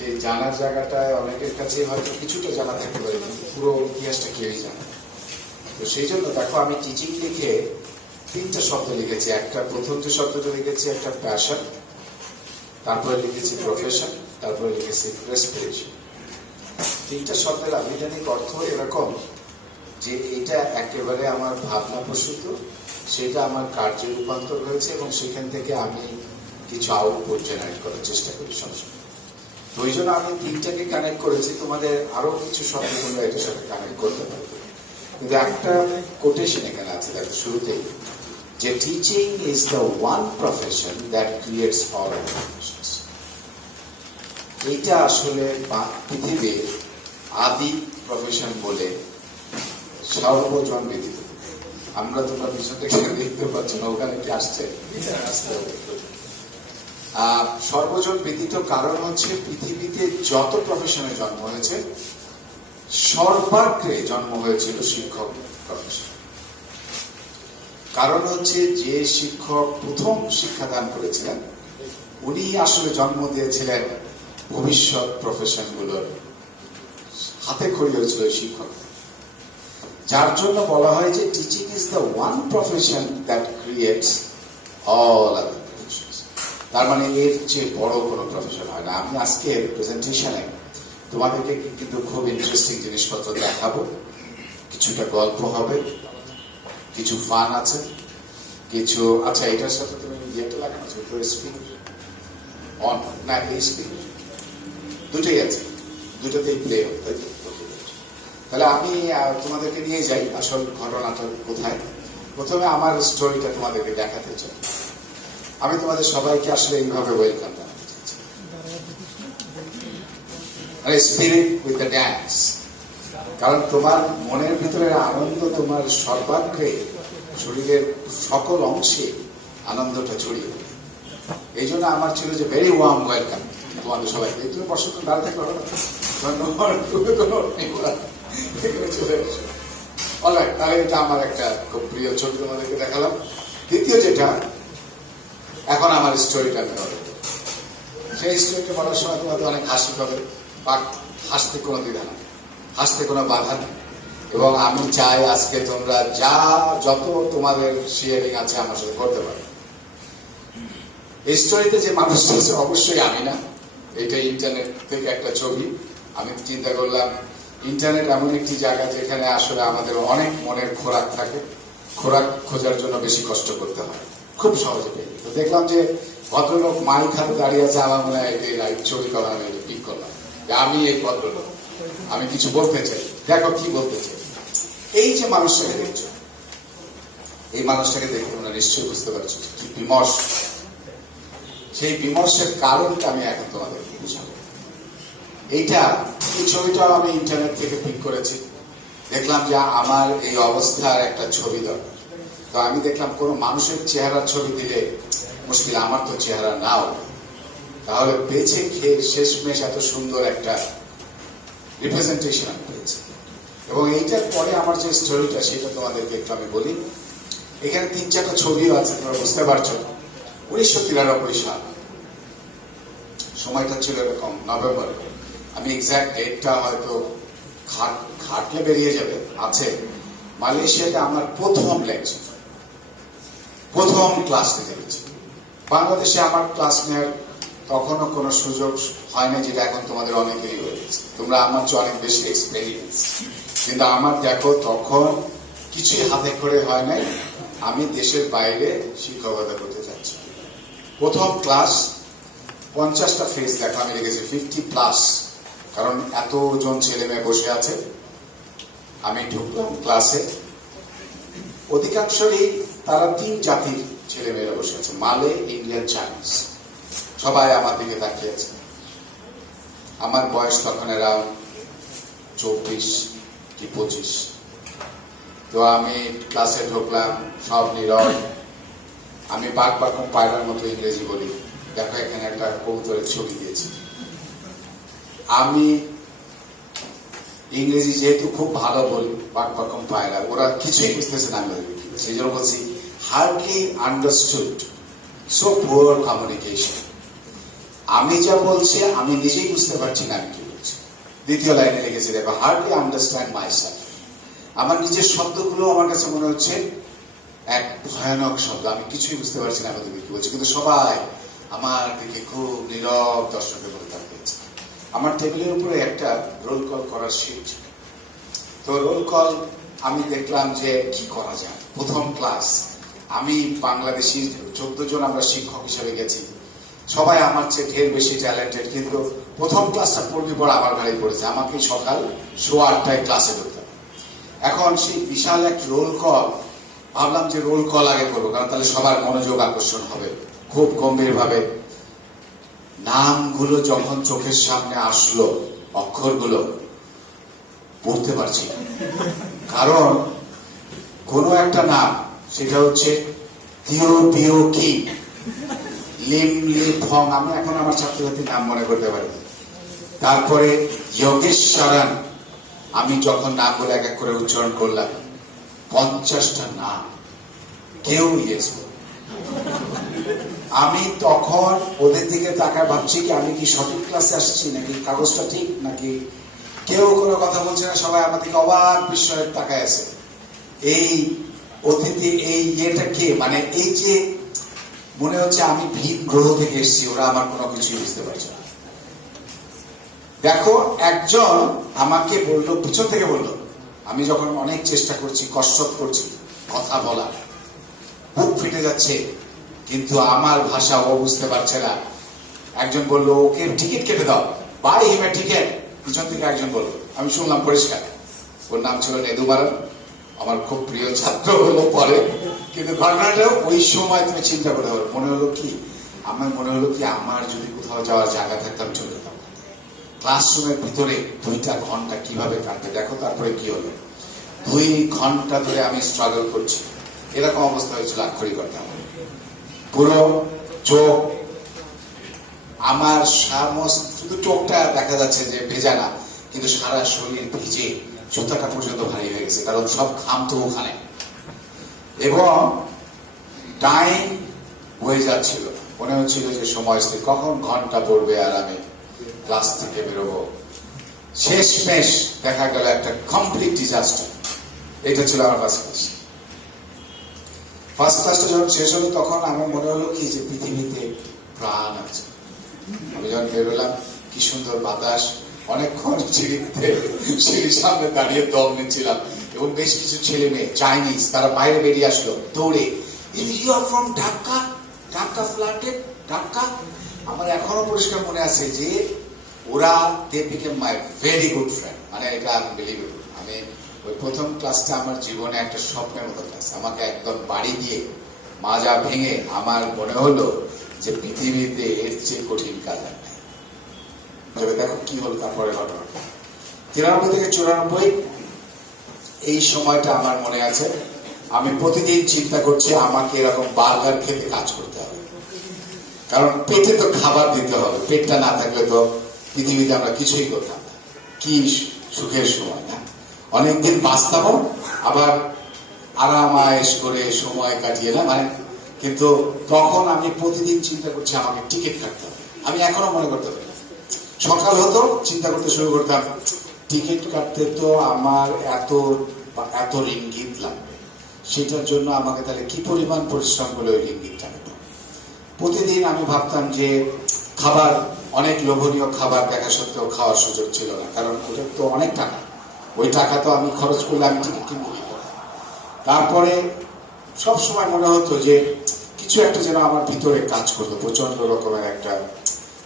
সেই জানার জায়গাটায় অনেকের কাছে হয়তো কিছুটা জানা থাকতে পারে, কিন্তু পুরো ইতিহাসটা কেউই জানে। তো সেই জন্য দেখো, আমি টিচিং লিখে 3টা শব্দ লিখেছি। প্রথম যে শব্দটা লিখেছি একটা প্যাশন, তারপরে লিখেছি প্রফেশন, তারপরে লিখেছি রেসপিরেশন। 3টা শব্দের আবিধানিক অর্থ এরকম যে এটা একেবারে আমার ভাবনা প্রসূত, সেটা আমার কার্যে রূপান্তর হয়েছে এবং সেখান থেকে আমি কিছু আউটপুট জেনারেট করার চেষ্টা করি সবসময়। তো ওই জন্য আমি 3টাকে কানেক্ট করেছি। তোমাদের আরো কিছু শব্দ তোমরা এটার সাথে কানেক্ট করতে পারবে, কিন্তু একটা কোটেশন এখানে আছে দেখো শুরুতেই, যে teaching is the one profession that creates all other professions. এইটা আসলে পৃথিবীর আদি প্রফেশন বলে সর্বজন ব্যতীত। আমরা তোমরা পিছন থেকে দেখতে পাচ্ছ না, ওখানে কি আসছে? সর্বজন ব্যতীত কারণ হচ্ছে পৃথিবীতে যত প্রফেশনে জন্ম হয়েছে সর্বাগ্রে জন্ম হয়েছিল শিক্ষক প্রফেশন। কারণ হচ্ছে যে শিক্ষক প্রথম শিক্ষাদান করেছিলেন উনি আসলে জন্ম দিয়েছিলেন ভবিষ্যৎ প্রফেশন গুলোর হাতে খড়ি হয়েছিল শিক্ষক। যার জন্য বলা হয় যে teaching is the one profession that creates all other professions. তার মানে এর চেয়ে বড় কোনো প্রফেশন হয় না। আমি আজকে প্রেজেন্টেশনে তোমাদেরকে কিন্তু খুব ইন্টারেস্টিং জিনিসপত্র দেখাবো। কিছুটা গল্প হবে, কিছু ফান আছে, কিছু আচ্ছা এটার সাথে তুমি ইয়েটা লাগানো আছে স্পিক অন না, এই স্পিক দুটোই আছে, দুটোতেই প্লে হবে। তাহলে আমি তোমাদেরকে নিয়ে যাই আসল ঘটনাটা কোথায়। প্রথমে আমার স্টোরিটা তোমাদেরকে দেখাতে চাই। আমি তোমাদের সবাইকে আসলে এইভাবে ওয়েলকাম জানাতে চাইছি। Spirit with the dance. কারণ তোমার মনের ভিতরে আনন্দ তোমার সর্বাগ্রে শরীরের সকল অংশে আনন্দটা ছড়িয়ে। এই জন্য আমার ছিল যে ভেরি ওয়ার্ম ওয়েলকাম তোমাদের সবাইকে। তুমি বসন্ত দাঁড়িয়ে থাকলে হবে না, তাহলে এটা আমার একটা খুব প্রিয় ছবি তোমাদেরকে দেখালাম। দ্বিতীয় যেটা, এখন আমার স্টোরিটা আমি বলবো। সেই স্টোরিটা বলার সময় তোমাদের অনেক হাসি পাবে, বা হাসতে কোনো দ্বিধা নেই, হাসতে কোনো বাধা নেই। এবং আমি চাই আজকে তোমরা যত তোমাদের শেয়ারিং আছে আমার সাথে করতে পারো। এই স্টোরিতে যে মানুষটা আছে অবশ্যই আমি না, এটা ইন্টারনেট থেকে একটা ছবি। আমি চিন্তা করলাম ইন্টারনেট এমন একটি জায়গা যেখানে আসলে আমাদের অনেক মনের খোরাক থাকে, খোরাক খোঁজার জন্য বেশি কষ্ট করতে হয়, খুব সহজে পেয়ে। তো দেখলাম যে ভদ্রলোক মাইক হাতে দাঁড়িয়ে আছে, আমার মনে হয় এই লাইভ ছবি করা আমি এটা পিক করলাম যে আমি এই ভদ্রলোক, আমি কিছু বলতে চাই, দেখো কি বলতে চাই। এই যে মানুষটাকে দেখছো, এই মানুষটাকে দেখে তোমরা নিশ্চয়ই বুঝতে পারছো কি বিমর্ষ। সেই বিমর্ষের কারণটা আমি এখন তোমাদেরকে বুঝাবো। এই ছবিটাও আমি ইন্টারনেট থেকে পিক করেছি। দেখলাম যে আমার এই অবস্থার একটা ছবি দরকার। তো আমি দেখলাম কোন মানুষের চেহারার ছবি দিলে মুশকিল, আমার তো চেহারা নাও, তাহলে বেছে খেয়ে শেষমেশ এত সুন্দর একটা রিপ্রেজেন্টেশন আমি পেয়েছি। এবং এইটার পরে আমার যে স্টোরিটা সেটা তোমাদেরকে একটু আমি বলি। এখানে 3-4টা ছবিও আছে, তোমরা বুঝতে পারছো। 1993 সাল, সময়টা ছিল এরকম নভেম্বর। আমি এক্সাক্ট ডেটটা হয়তো খাটলে বেরিয়ে যাবে, আছে। মালয়েশিয়াতে আমার প্রথম লেকচার, প্রথম ক্লাস নিতে গেছি। বাংলাদেশে আমার ক্লাস নেওয়ার তখনও কোনো সুযোগ হয় না, যেটা এখন তোমাদের অনেকেরই হয়ে গেছে। তোমরা আমার চেয়ে অনেক বেশি এক্সপেরিয়েন্স, কিন্তু আমার দেখো তখন কিছুই হাতে করে হয় নাই। আমি দেশের বাইরে শিক্ষকতা করতে যাচ্ছি। প্রথম ক্লাস, 50টা ফেস দেখো আমি রেখেছি, 50+, কারণ এতজন ছেলে মেয়ে বসে আছে। আমি ঢুকলাম ক্লাসে, অধিকাংশই তারা 3 জাতির ছেলে মেয়েরা বসে আছে, মালে, ইন্ডিয়ান, চাইনিজ। সবাই আমার দিকে তাকিয়ে আছে। আমার বয়স তখন অ্যারাউন্ড 24 কি 25। তো আমি ক্লাসে ঢুকলাম, সব নীরব। আমি বাকবাকম পায়রার মতো ইংরেজি বলি। দেখো এখানে একটা কবুতরের ছবি দিয়েছি। আমি ইংরেজি যেহেতু খুব ভালো বলি, বাকবাকম পায়রা, ওরা কিছুই বুঝতেছে না আমি সেই জন্য বলছি hardly understood, so poor communication. আমি যা বলছি আমি নিজেই বুঝতে পারছি না আমি কি বলছি। দ্বিতীয় লাইনে লিখেছি, দেখো হার্ডলি আন্ডারস্ট্যান্ড মাই সেলফ। আমার নিজের শব্দগুলো আমার কাছে মনে হচ্ছে এক ভয়ানক শব্দ, আমি কিছুই বুঝতে পারছি না আমি তুমি কি বলছি। কিন্তু সবাই আমার দিকে খুব নীরব দর্শকের মতো তাকিয়েছে। আমার টেবিলের উপরে একটা রোল কল করার শিট। তো রোল কল আমি দেখলাম যে কি করা যায়। প্রথম ক্লাস, আমি বাংলাদেশি 14 জন আমরা শিক্ষক হিসেবে গেছি, সবাই আমার চেয়ে ঢের বেশি ট্যালেন্টেড, কিন্তু প্রথম ক্লাসটা পড়বি পড়া আমার ঘাড়ে পড়েছে। আমাকে সকাল 8:15 ক্লাসে ঢুকতাম। এখন সেই বিশাল এক রোল কল, ভাবলাম যে রোল কল আগে করবো, কারণ তাহলে সবার মনোযোগ আকর্ষণ হবে। খুব গম্ভীর ভাবে নামগুলো যখন চোখের সামনে আসলো, অক্ষরগুলো পড়তে পারছি না, কারণ কোন একটা নাম, সেটা হচ্ছে তিও বিও কি লিম লি ফং, আমি এখন আমার ছাত্রছাত্রীর নাম মনে করতে পারি। তারপরে যোগেশ্বরন, আমি যখন নামগুলো এক এক করে উচ্চারণ করলাম, 50টা নাম, কেউ ইয়েস। আমি তখন ওদের দিকে তাকায় ভাবছি কি আমি কি সঠিক ক্লাসে আসছি, নাকি কাগজটা ঠিক, নাকি কেউ কোনো কথা বলছে না, সবাই আমার দিকে অবাক বিস্ময়ের তাকায় আছে। এই অতিথি এই ইয়েটা কে, মানে এই যে মনে হচ্ছে আমি ভিন গ্রহ থেকে এসেছি, ওরা আমার কোনো কিছুই বুঝতে পারছে না। দেখো একজন আমাকে বললো, পিছন থেকে বললো, আমি যখন অনেক চেষ্টা করছি, কসরত করছি কথা বলার, বুক ফেটে যাচ্ছে, কিন্তু আমার ভাষা ও বুঝতে পারছে না। একজন বললো ওকে টিকিট কেটে দাও, বাই হিম এ টিকিট। পিছন থেকে একজন বললো, আমি শুনলাম পরিষ্কার, ওর নাম ছিল নেদুমারন, আমার খুব প্রিয় ছাত্র হলো পরে। কিন্তু ঘটনাটা ওই সময় তুমি চিন্তা করতে পারো, মনে হলো কি, আমার মনে হলো কি আমার যদি কোথাও যাওয়ার জায়গা থাকতাম চলে যেতাম। ক্লাসরুমের ভিতরে 2টা ঘন্টা কিভাবে কাটবে দেখো। তারপরে কি হলো, 2 ঘন্টা ধরে আমি স্ট্রাগল করছি। এরকম অবস্থা হয়েছিল আক্ষরিক করতে আমার, পুরো চোখ আমার সমস্ত, শুধু চোখটা দেখা যাচ্ছে যে ভেজা না, কিন্তু সারা শরীর ভিজে, জুতাটা পর্যন্ত ভারী হয়ে গেছে, কারণ সব ঘাম তো ওখানে। এবং টাইম হয়ে যাচ্ছিল, মনে হচ্ছিল যে সময় স্থির, কখন ঘন্টা পড়বে আর আমি ক্লাস থেকে বেরোবো। শেষমেশ দেখা গেল একটা কমপ্লিট ডিজাস্টার। এটা ছিল আমার ফার্স্ট ক্লাস। ফার্স্ট ক্লাসটা যখন শেষ হলো, তখন আমার মনে হলো কি যে পৃথিবীতে প্রাণ আছে। আমি যখন বেরোলাম, কি সুন্দর বাতাস, অনেকক্ষণ সিঁড়ির সামনে দাঁড়িয়ে দম নিচ্ছিলাম, এবং বেশ কিছু ছেলে মেয়ে চাইনিজ, তারা বাইরে বেরিয়ে আসলো দৌড়ে, you are from Dhaka, Dhaka flatted Dhaka. আমার এখনো পরিষ্কার মনে আছে যে ওরা they became my very good friend, মানে এটা আনবিলিভেবল। আমি ওই প্রথম ক্লাসটা আমার জীবনে একটা স্বপ্নের মতো ক্লাস। আমাকে একদম বাড়ি দিয়ে মাজা ভেঙে আমার মনে হলো যে পৃথিবীতে এর চেয়ে কঠিন কাজ আর নাই। দেখো কি হলো তারপরে ঘটনা। 93 থেকে 94 এই সময়টা আমার মনে আছে। আমি প্রতিদিন চিন্তা করছি আমাকে এরকম বার্গার খেতে কাজ করতে হবে, কারণ পেটে তো খাবার দিতে হবে, পেটটা না থাকলে তো পৃথিবীতে আমরা কিছুই করতাম না। কি সুখের সময় না, অনেকদিন বাঁচতাম, আবার আরামায়েশ করে সময় কাটিয়ে না, মানে। কিন্তু তখন আমি প্রতিদিন চিন্তা করছি আমাকে টিকিট কাটতে হবে। আমি এখনো মনে করতে পারি, সকাল হতো চিন্তা করতে শুরু করতাম, টিকিট কাটতে তো আমার এত রিঙ্গিত লাগবে, সেটার জন্য আমাকে তাহলে কি পরিমাণ পরিশ্রম করে ওই রিঙ্গিতটা কাটবো। প্রতিদিন আমি ভাবতাম যে খাবার, অনেক লোভনীয় খাবার দেখা সত্ত্বেও খাওয়ার সুযোগ ছিল না, কারণ ওটা তো অনেক টাকা, ওই টাকা তো আমি খরচ করলে আমি টিকিট কিনবো কি করে। তারপরে সব সময় মনে হতো যে কিছু একটা যেন আমার ভিতরে কাজ করতো, প্রচন্ড রকমের একটা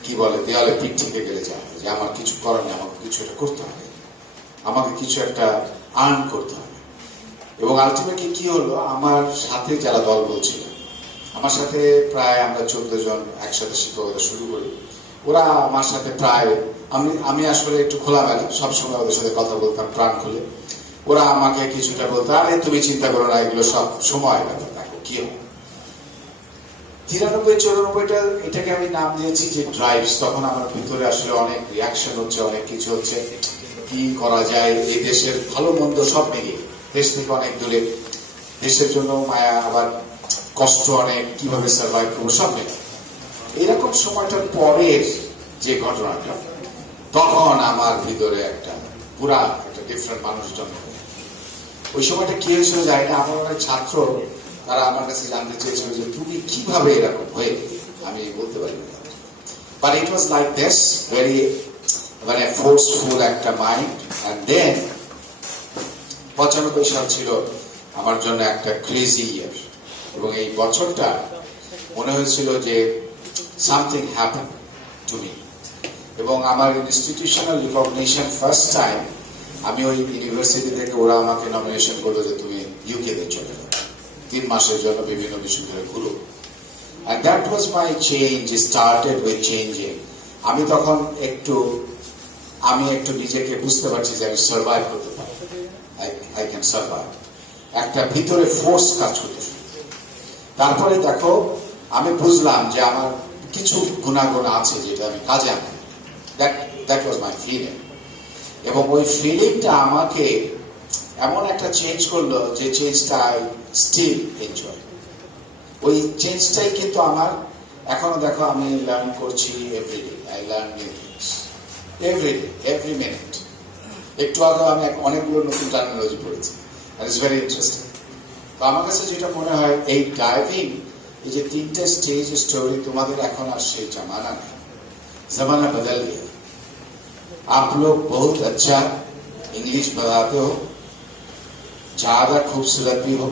কি বলে, দেওয়ালে পিঠ থেকে গেলে যায় যে আমার কিছু করার নেই, আমাকে কিছু একটা করতে হবে, আমাকে কিছু একটা আর্ন করতে হবে। এবং আলটিমেটলি কি হলো, আমার সাথে যারা দল বলছিল, আমার সাথে প্রায় আমরা 14 জন একসাথে শিক্ষকতা শুরু করি। ওরা আমার সাথে প্রায়, আমি আসলে একটু খোলামেলা, সবসময় ওদের সাথে কথা বলতাম প্রাণ খুলে। ওরা আমাকে কিছুটা বলতো, আরে তুমি চিন্তা করো না, এগুলো সব সময় ব্যাপার, দেখো কি হবে। 93-94টা এটাকে আমি নাম দিয়েছি যে ড্রাইভস। তখন আমার ভিতরে আসলে অনেক রিয়াকশন হচ্ছে, অনেক কিছু হচ্ছে, কি করা যায়, এই দেশের ভালো মন্দ সব মিলিয়ে, দেশ থেকে অনেক দূরে, দেশের জন্য মায়া, আবার কষ্ট অনেক, কিভাবে সার্ভাইভ করবো সব মিলে। এরকম সময়টার পরের যে ঘটনাটা, তখন আমার ভিতরে একটা পুরা একটা ডিফারেন্ট মানুষ জন্ম হয়। ওই সময়টা কি হয়েছিল জানি না, আমার অনেক ছাত্র তারা আমার কাছে জানতে চেয়েছিল যে তুমি কিভাবে এরকম হয়ে, আমি বলতে পারি না, but it was like this, very মানে ফোর্সফুল একটা মাইন্ড। অ্যান্ড দেন 95 সাল ছিল আমার জন্য একটা ক্রেজি ইয়ার, এবং এই বছরটা মনে হয়েছিল যে সামথিং হ্যাপেন টু মি, এবং আমার ইনস্টিটিউশনাল রিকগনিশন ফার্স্ট টাইম। আমি ওই ইউনিভার্সিটি থেকে ওরা আমাকে নমিনেশন করলো যে তুমি ইউকে তে চলে যাও, 3 মাসের জন্য বিভিন্ন বিশ্ববিদ্যালয়ে ঘুরো। And that was my change, started with changing. আমি তখন আমি একটু নিজেকে বুঝতে পারছি যে আমি সার্ভাইভ করতে পারি, আই ক্যান সার্ভাইভ। একটা ভিতরে ফোর্স কাজ করতে শুরু। তারপরে দেখো আমি বুঝলাম যে আমার কিছু গুণাগুণ আছে যেটা আমি কাজে আনি। That was my feeling. এবং ওই ফিলিংটা আমাকে এমন একটা চেঞ্জ করলো যে চেঞ্জটা আই স্টিল এনজয়। ওই চেঞ্জটাই কিন্তু আমার এখনো দেখো আমি লার্ন করছি every day. I learn new things every day, every minute. একটু আগে আমি অনেকগুলো নতুন টার্মিনোলজি পড়েছি, দ্যাট ইজ ভেরি ইন্টারেস্টিং। তো আমার কাছে যেটা মনে হয় এই ডাইভিং, এই যে 3টে স্টেজ স্টোরি, তোমাদের এখন আর সেই জামানা নেই, जमाना बदल गया। आप लोग बहुत अच्छा इंग्लिश बताते हो, ज्यादा खूबसूरत भी हो,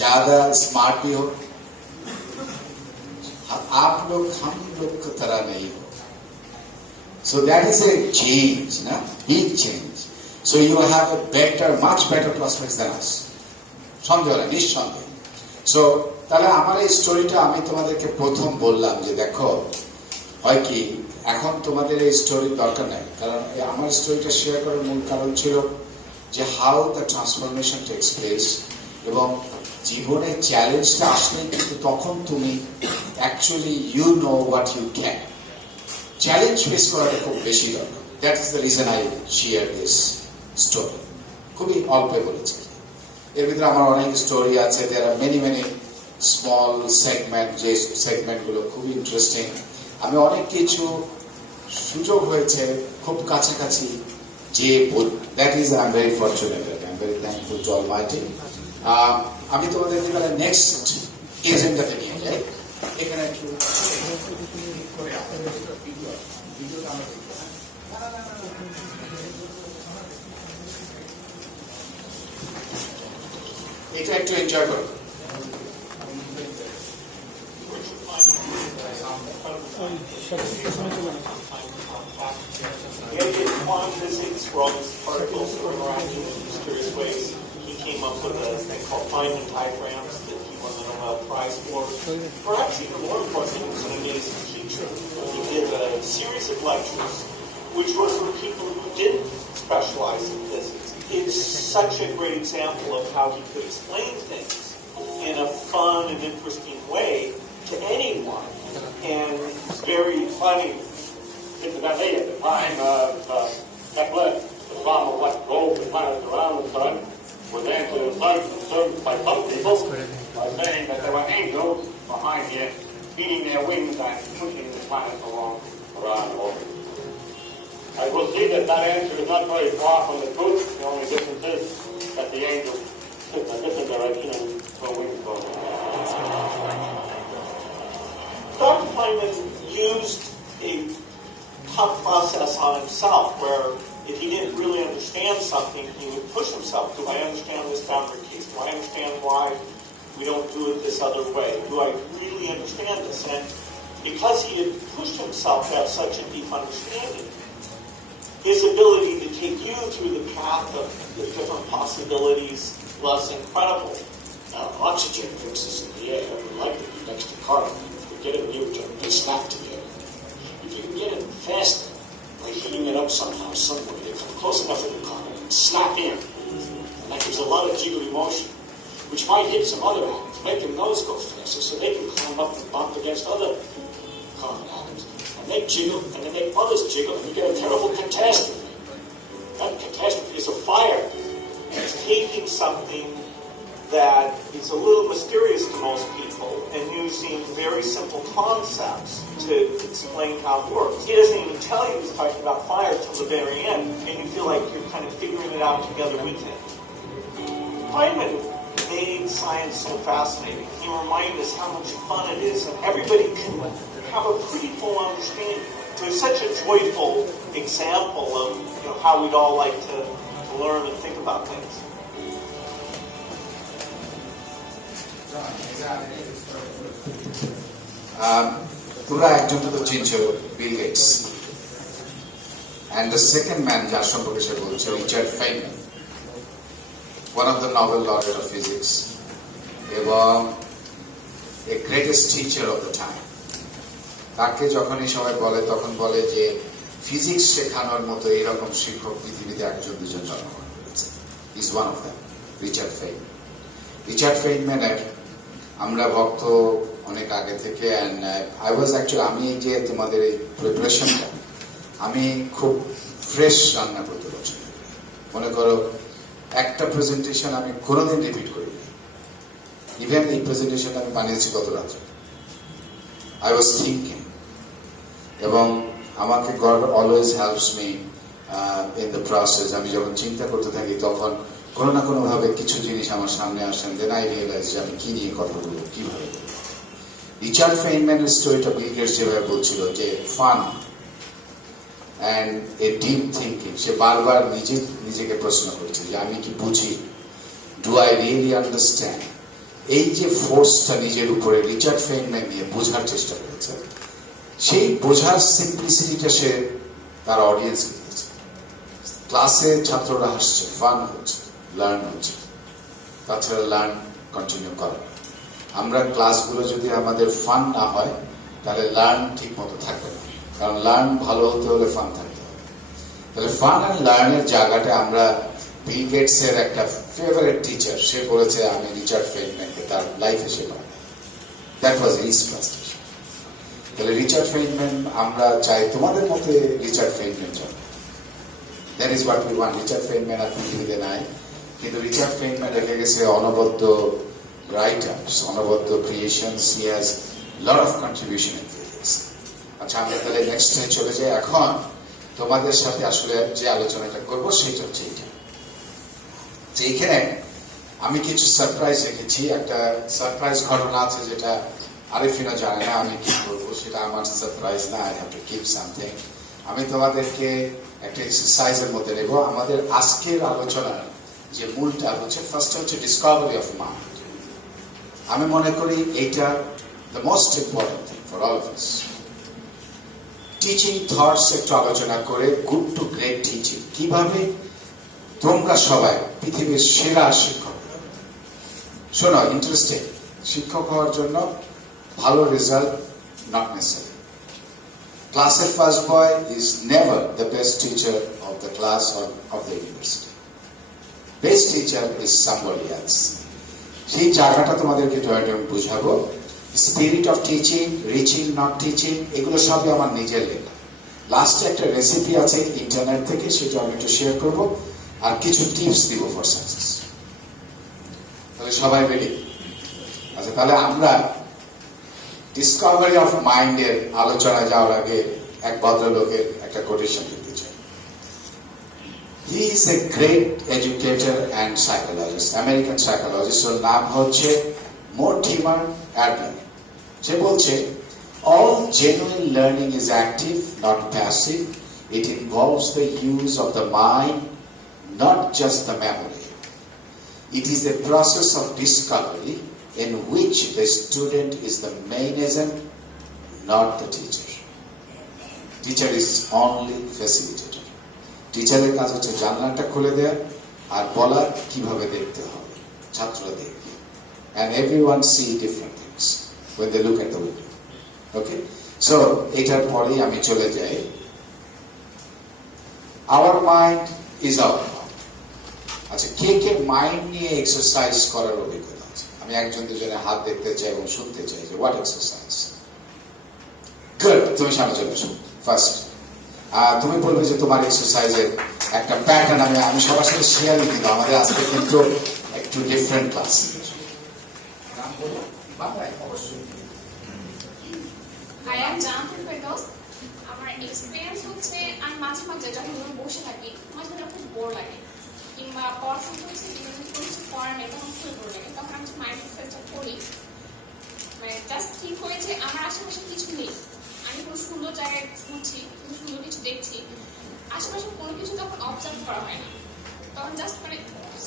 ज्यादा स्मार्ट भी हो। आप लोग हम लोग की तरह नहीं हो। So that is a change, na? Big change. So you have a better, much better prospects than us. সন্দেহ না, নিঃসন্দেহ। So তাহলে আমার এই স্টোরিটা আমি তোমাদেরকে প্রথম বললাম যে দেখো, হয় কি এখন তোমাদের এই স্টোরির দরকার নাই, কারণ আমার স্টোরিটা শেয়ার করার মূল কারণ ছিল যে how the transformation takes place. এবং জীবনের চ্যালেঞ্জটা আসলে কিন্তু তখন তুমি actually you know what you can. Challenge face করাটা খুব বেশি দরকার। That is the reason I share this story. খুবই অল্পে বলেছি, এর ভিতরে আমার অনেক স্টোরি আছে। There are many many small segment, যে সেগমেন্টগুলো খুবই ইন্টারেস্টিং। আমি অনেক কিছু সুযোগ হয়েছে খুব কাছাকাছি যে, that is I am very fortunate, I am very thankful to Almighty. আমি তোমাদেরকে তাহলে নেক্সট এজেন্ডাতে নিয়ে যাই। এখানে একটু এটা একটু এনজয় করো। Quantum physics for all these particles that are interacting in mysterious ways. He came up with a thing called Feynman diagrams that he won the Nobel Prize for. Or actually, even more important, he was an amazing teacher. He did a series of lectures which were for people who didn't specialize in physics. It's such a great example of how he could explain things in a fun and interesting way to anyone. And it's very funny. Incidentally, at the time of Kepler, the problem of what drove the planets around the sun was answered by some people by saying that there were angels behind here beating their wings and pushing the planets along around the orbit. I will see that that answer is not very far from the truth. The only difference is that the angels took a different direction and their wings go. Dr. Feynman used a tough process on himself where if he didn't really understand something, he would push himself. Do I understand this boundary case? Do I understand why we don't do it this other way? Do I really understand this? And because he had pushed himself to have such a deep understanding, his ability to take you through the path of the different possibilities was incredible. Oxygen mixes in the air like to be next to carbon. If you get a mutant, they snap together. If you can get it faster by heating it up somehow, some way, they come close enough to the carbon and snap in. And that gives a lot of jiggly motion, which might hit some other atoms, make them nose go faster so they can climb up and bump against other carbon atoms. And they jiggle, and they make others jiggle, and you get a terrible catastrophe. That catastrophe is a fire. It's taking something that is a little mysterious to most people and using very simple concepts to explain how it works. He doesn't even tell you he's talking about fire till the very end, and you feel like you're kind of figuring it out together with him. Feynman made science so fascinating. He reminded us how much fun it is, and everybody can have a pretty full understanding. So it's such a joyful example of how we'd all like to learn and think about things. তোমরা একজন তো চিনছো Bill Gates, and the second man যার সম্পর্কে সে বলছে Richard Feynman, one of the Nobel laureate of physics এবং a greatest teacher of the time. তাকে যখনই সবাই বলে তখন বলে যে ফিজিক্স শেখানোর মতো এরকম শিক্ষক পৃথিবীতে একজন দুজন জন্মগ্রহণ করেছে। Is one of them Richard Feynman. রিচার্ড ফেইনম্যানের আমরা ভক্ত অনেক আগে থেকে, অ্যান্ড আই ওয়াজ অ্যাকচুয়ালি, আমি যে তোমাদের এই প্রিপারেশনটা আমি খুব ফ্রেশ রান্না করতে পছন্দ করি। মনে করো একটা প্রেজেন্টেশন আমি কোনোদিন রিপিট করি, ইভেন এই প্রেজেন্টেশন আমি বানিয়েছি গত রাত্রে। আই ওয়াজ থিঙ্কিং, এবং আমাকে god always helps me in the process. আমি যখন চিন্তা করতে থাকি তখন কোনো না কোনোভাবে কিছু জিনিস আমার সামনে আসেন, দেন আই রিয়েলাইজ যে আমি কি নিয়ে কথা বলবো, কিভাবে বলবো। রিচার্ড ফেইনম্যানের স্টোরিটা বিল গেটস যেভাবে বলছিল যে fun and a deep thinking, সে বারবার নিজেকে প্রশ্ন করছে যে আমি কি বুঝি, ডু আই রিয়েলি আন্ডারস্ট্যান্ড। এই যে ফোর্সটা নিজের উপরে রিচার্ড ফেইনম্যান নিয়ে বোঝার চেষ্টা করেছে, সেই বোঝার সিম্পলিসিটিটা সে তার অডিয়েন্সকে দিয়েছে। ক্লাসে ছাত্ররা হাসছে, ফান হচ্ছে, লার্ন হচ্ছে, তাছাড়া লার্ন কন্টিনিউ করে। আমরা ক্লাসগুলো যদি আমাদের ফান না হয় তাহলে লার্ন ঠিক মতো থাকবে না, কারণ লার্ন ভালো হতে হলে ফান থাকতে হবে। তাহলে ফান অ্যান্ড লার্নের জায়গাটা আমরা বিল গেটস এর একটা ফেভারিট টিচার, সে বলেছে আমি রিচার্ড ফেইনম্যানকে তার লাইফে সে পাই। That was his ফার্স্টেশন। তাহলে রিচার্ড ফেইনম্যান আমরা চাই তোমাদের মতে রিচার্ড ফেইনম্যান চাই। That is what we want. Richard Feynman আর পৃথিবীতে নাই, কিন্তু রিচার্ড ফেইনম্যান রেখে গেছে অনবদ্য write-ups, অনবদ্য creations. He has lot of contribution in physics. আচ্ছা, আমরা তাহলে নেক্সট চলে যাই। এখন তোমাদের সাথে আসলে যে আলোচনাটা করবো সেটা হচ্ছে এইটা, যে এইখানে আমি কিছু সারপ্রাইজ রেখেছি। একটা সারপ্রাইজ ঘটনা আছে যেটা আরিফিনা জানে না, আমি কি করবো সেটা আমার সারপ্রাইজ না, I have to keep something. আমি তোমাদেরকে একটা এক্সারসাইজের মধ্যে নেব। আমাদের আজকের আলোচনার যে মূলটা হচ্ছে, ফার্স্ট হচ্ছে ডিসকভারি অফ মাইন্ড। আমি মনে করি এইটা the most important thing for all of us. Teaching thoughts একটু আলোচনা করে, গুড টু গ্রেট টিচিং, কিভাবে তোমরা সবাই পৃথিবীর সেরা শিক্ষক। শোনো, ইন্টারেস্টিং, শিক্ষক হওয়ার জন্য ভালো রেজাল্ট নট নেসেসারি। ক্লাসের first boy is never the best teacher of the class or of the university. Best teacher is somebody else. সেই জায়গাটা তোমাদেরকে আমি বুঝাবো। Spirit of teaching, reaching not teaching, এগুলো সবই আমার নিজের লেখা। লাস্টে একটা রেসিপি আছে ইন্টারনেট থেকে, সেটা আমি একটু শেয়ার করবো, আর কিছু টিপস দিব ফর সাকসেস। তাহলে সবাই রেডি? আচ্ছা, তাহলে আমরা ডিসকভারি অফ মাইন্ডের আলোচনায় যাওয়ার আগে এক ভদ্রলোকের একটা কোটেশন দিতে চাই। He is a great educator and psychologist, American psychologist, ওর নাম হচ্ছে Mortimer Adler। সে বলছে, all genuine learning is active, not passive. It involves the use of the mind, not just the memory. It is a process of discovery in which the student is the main agent, not the teacher. Teacher is only facilitator. টিচারের কাজ হচ্ছে জানলাটা খুলে দেয়া আর বলা কিভাবে দেখতে হবে, ছাত্ররা দেখবে। And everyone see different things when they look at the window. Okay? So, এটার পরেই আমি চলে যাই। Our mind is our power. আচ্ছা, কে কে মাইন্ড নিয়ে এক্সারসাইজ করার অভিজ্ঞতা আছে? আমি একজন দুজনে হাত দেখতে চাই এবং শুনতে চাই যে হোয়াট এক্সারসাইজ। গুড, তুমি সামনে চলে এসো ফার্স্ট। তুমি বলবে যে তোমার এক্সারসাইজের একটা প্যাটার্ন আমি সবার সাথে শেয়ার দিই। আমাদের আজকে কিন্তু একটু ডিফারেন্ট ক্লাস। আমি বললাম বাংলায় অবশ্যই। I am Jantul Firdaus. আমার এক্সপিরিয়েন্স হচ্ছে আমি মাঝে মাঝে যখন ধরুন বসে থাকি মাঝে মাঝে খুব বোর লাগে কিংবা পড়াশোনা করছি কিংবা যদি কোনো কিছু করার নেই তখন খুব বোর লাগে তখন আমি মাইন্ড রিসার্চটা করি মানে জাস্ট ঠিক হয়েছে আমার আশেপাশে কিছু নেই আমি কোনো সুন্দর জায়গায় ঘুরছি কোনো সুন্দর কিছু দেখছি আশেপাশে কোনো কিছু তখন অবজার্ভ করা হয় না তখন জাস্ট মানে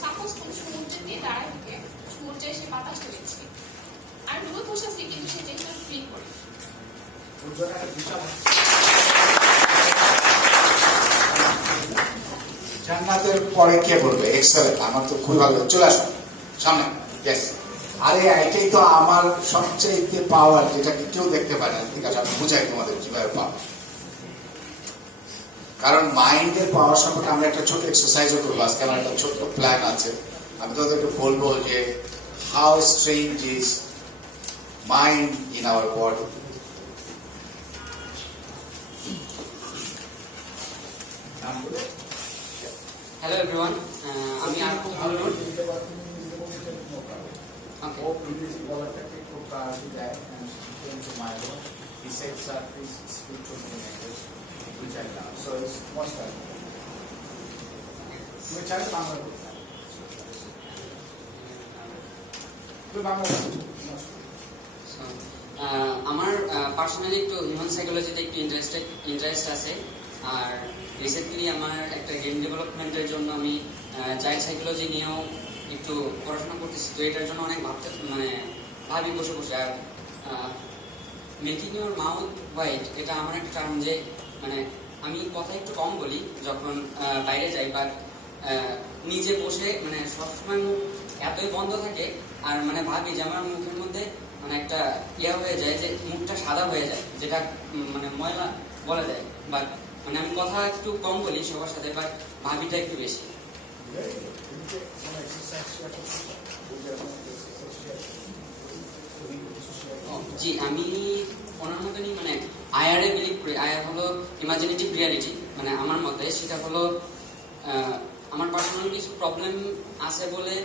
সাপোজ কোনো সমুদ্রের দিয়ে দাঁড়ায় থেকে সমুদ্রে এসে বাতাসটা দেখছি আমি দূরে বসে আছি কিন্তু সে জিনিসটা ফিল করি জান্নাতের পরে কে বলবে? এক্সেলেন্ট, আমার তো খুবই ভালো। চলে আসুন সামনে। ইয়েস, আরে এটাই তো আমার সবচেয়ে পাওয়ার, যেটাকে কেউ দেখতে পারে না। ঠিক আছে, আমি বুঝাই তোমাদের কিভাবে পাবো। কারণ মাইন্ডের পাওয়ার সম্পর্কে আমরা একটা ছোট এক্সারসাইজও করবো আজকে। আমার একটা ছোট্ট প্ল্যান আছে, আমি তোদেরকে বলবো যে how strange is mind in our body. Hello everyone, আমি আরকুম হারুন। আমার পার্সোনালি একটু হিউম্যান সাইকোলজিতে একটু ইন্টারেস্ট আছে আর রিসেন্টলি আমার একটা গেম ডেভেলপমেন্টের জন্য আমি চাইল্ড সাইকোলজি নিয়েও একটু পড়াশোনা করতেছি তো এটার জন্য অনেক ভাবি বসে বসে are making your mouth white এটা আমার একটা টার্ম যে মানে আমি কথা একটু কম বলি যখন বাইরে যাই বাট নিজে বসে মানে সবসময় মুখ এতই বন্ধ থাকে আর মানে ভাবি যে আমার মুখের মধ্যে মানে একটা ইয়া হয়ে যায় যে মুখটা সাদা হয়ে যায় যেটা মানে ময়লা বলা যায় বাট মানে আমি কথা একটু কম বলি সবার সাথে বাট ভাবিটা একটু বেশি। জি আমি ওনার মতনই মানে আয়ারে বিলিভ করি। আয়ার হলো ইমাজিনেটিভ রিয়ালিটি, মানে আমার মতে সেটা হলো আমার পার্সোনাল কিছু প্রবলেম আছে বলে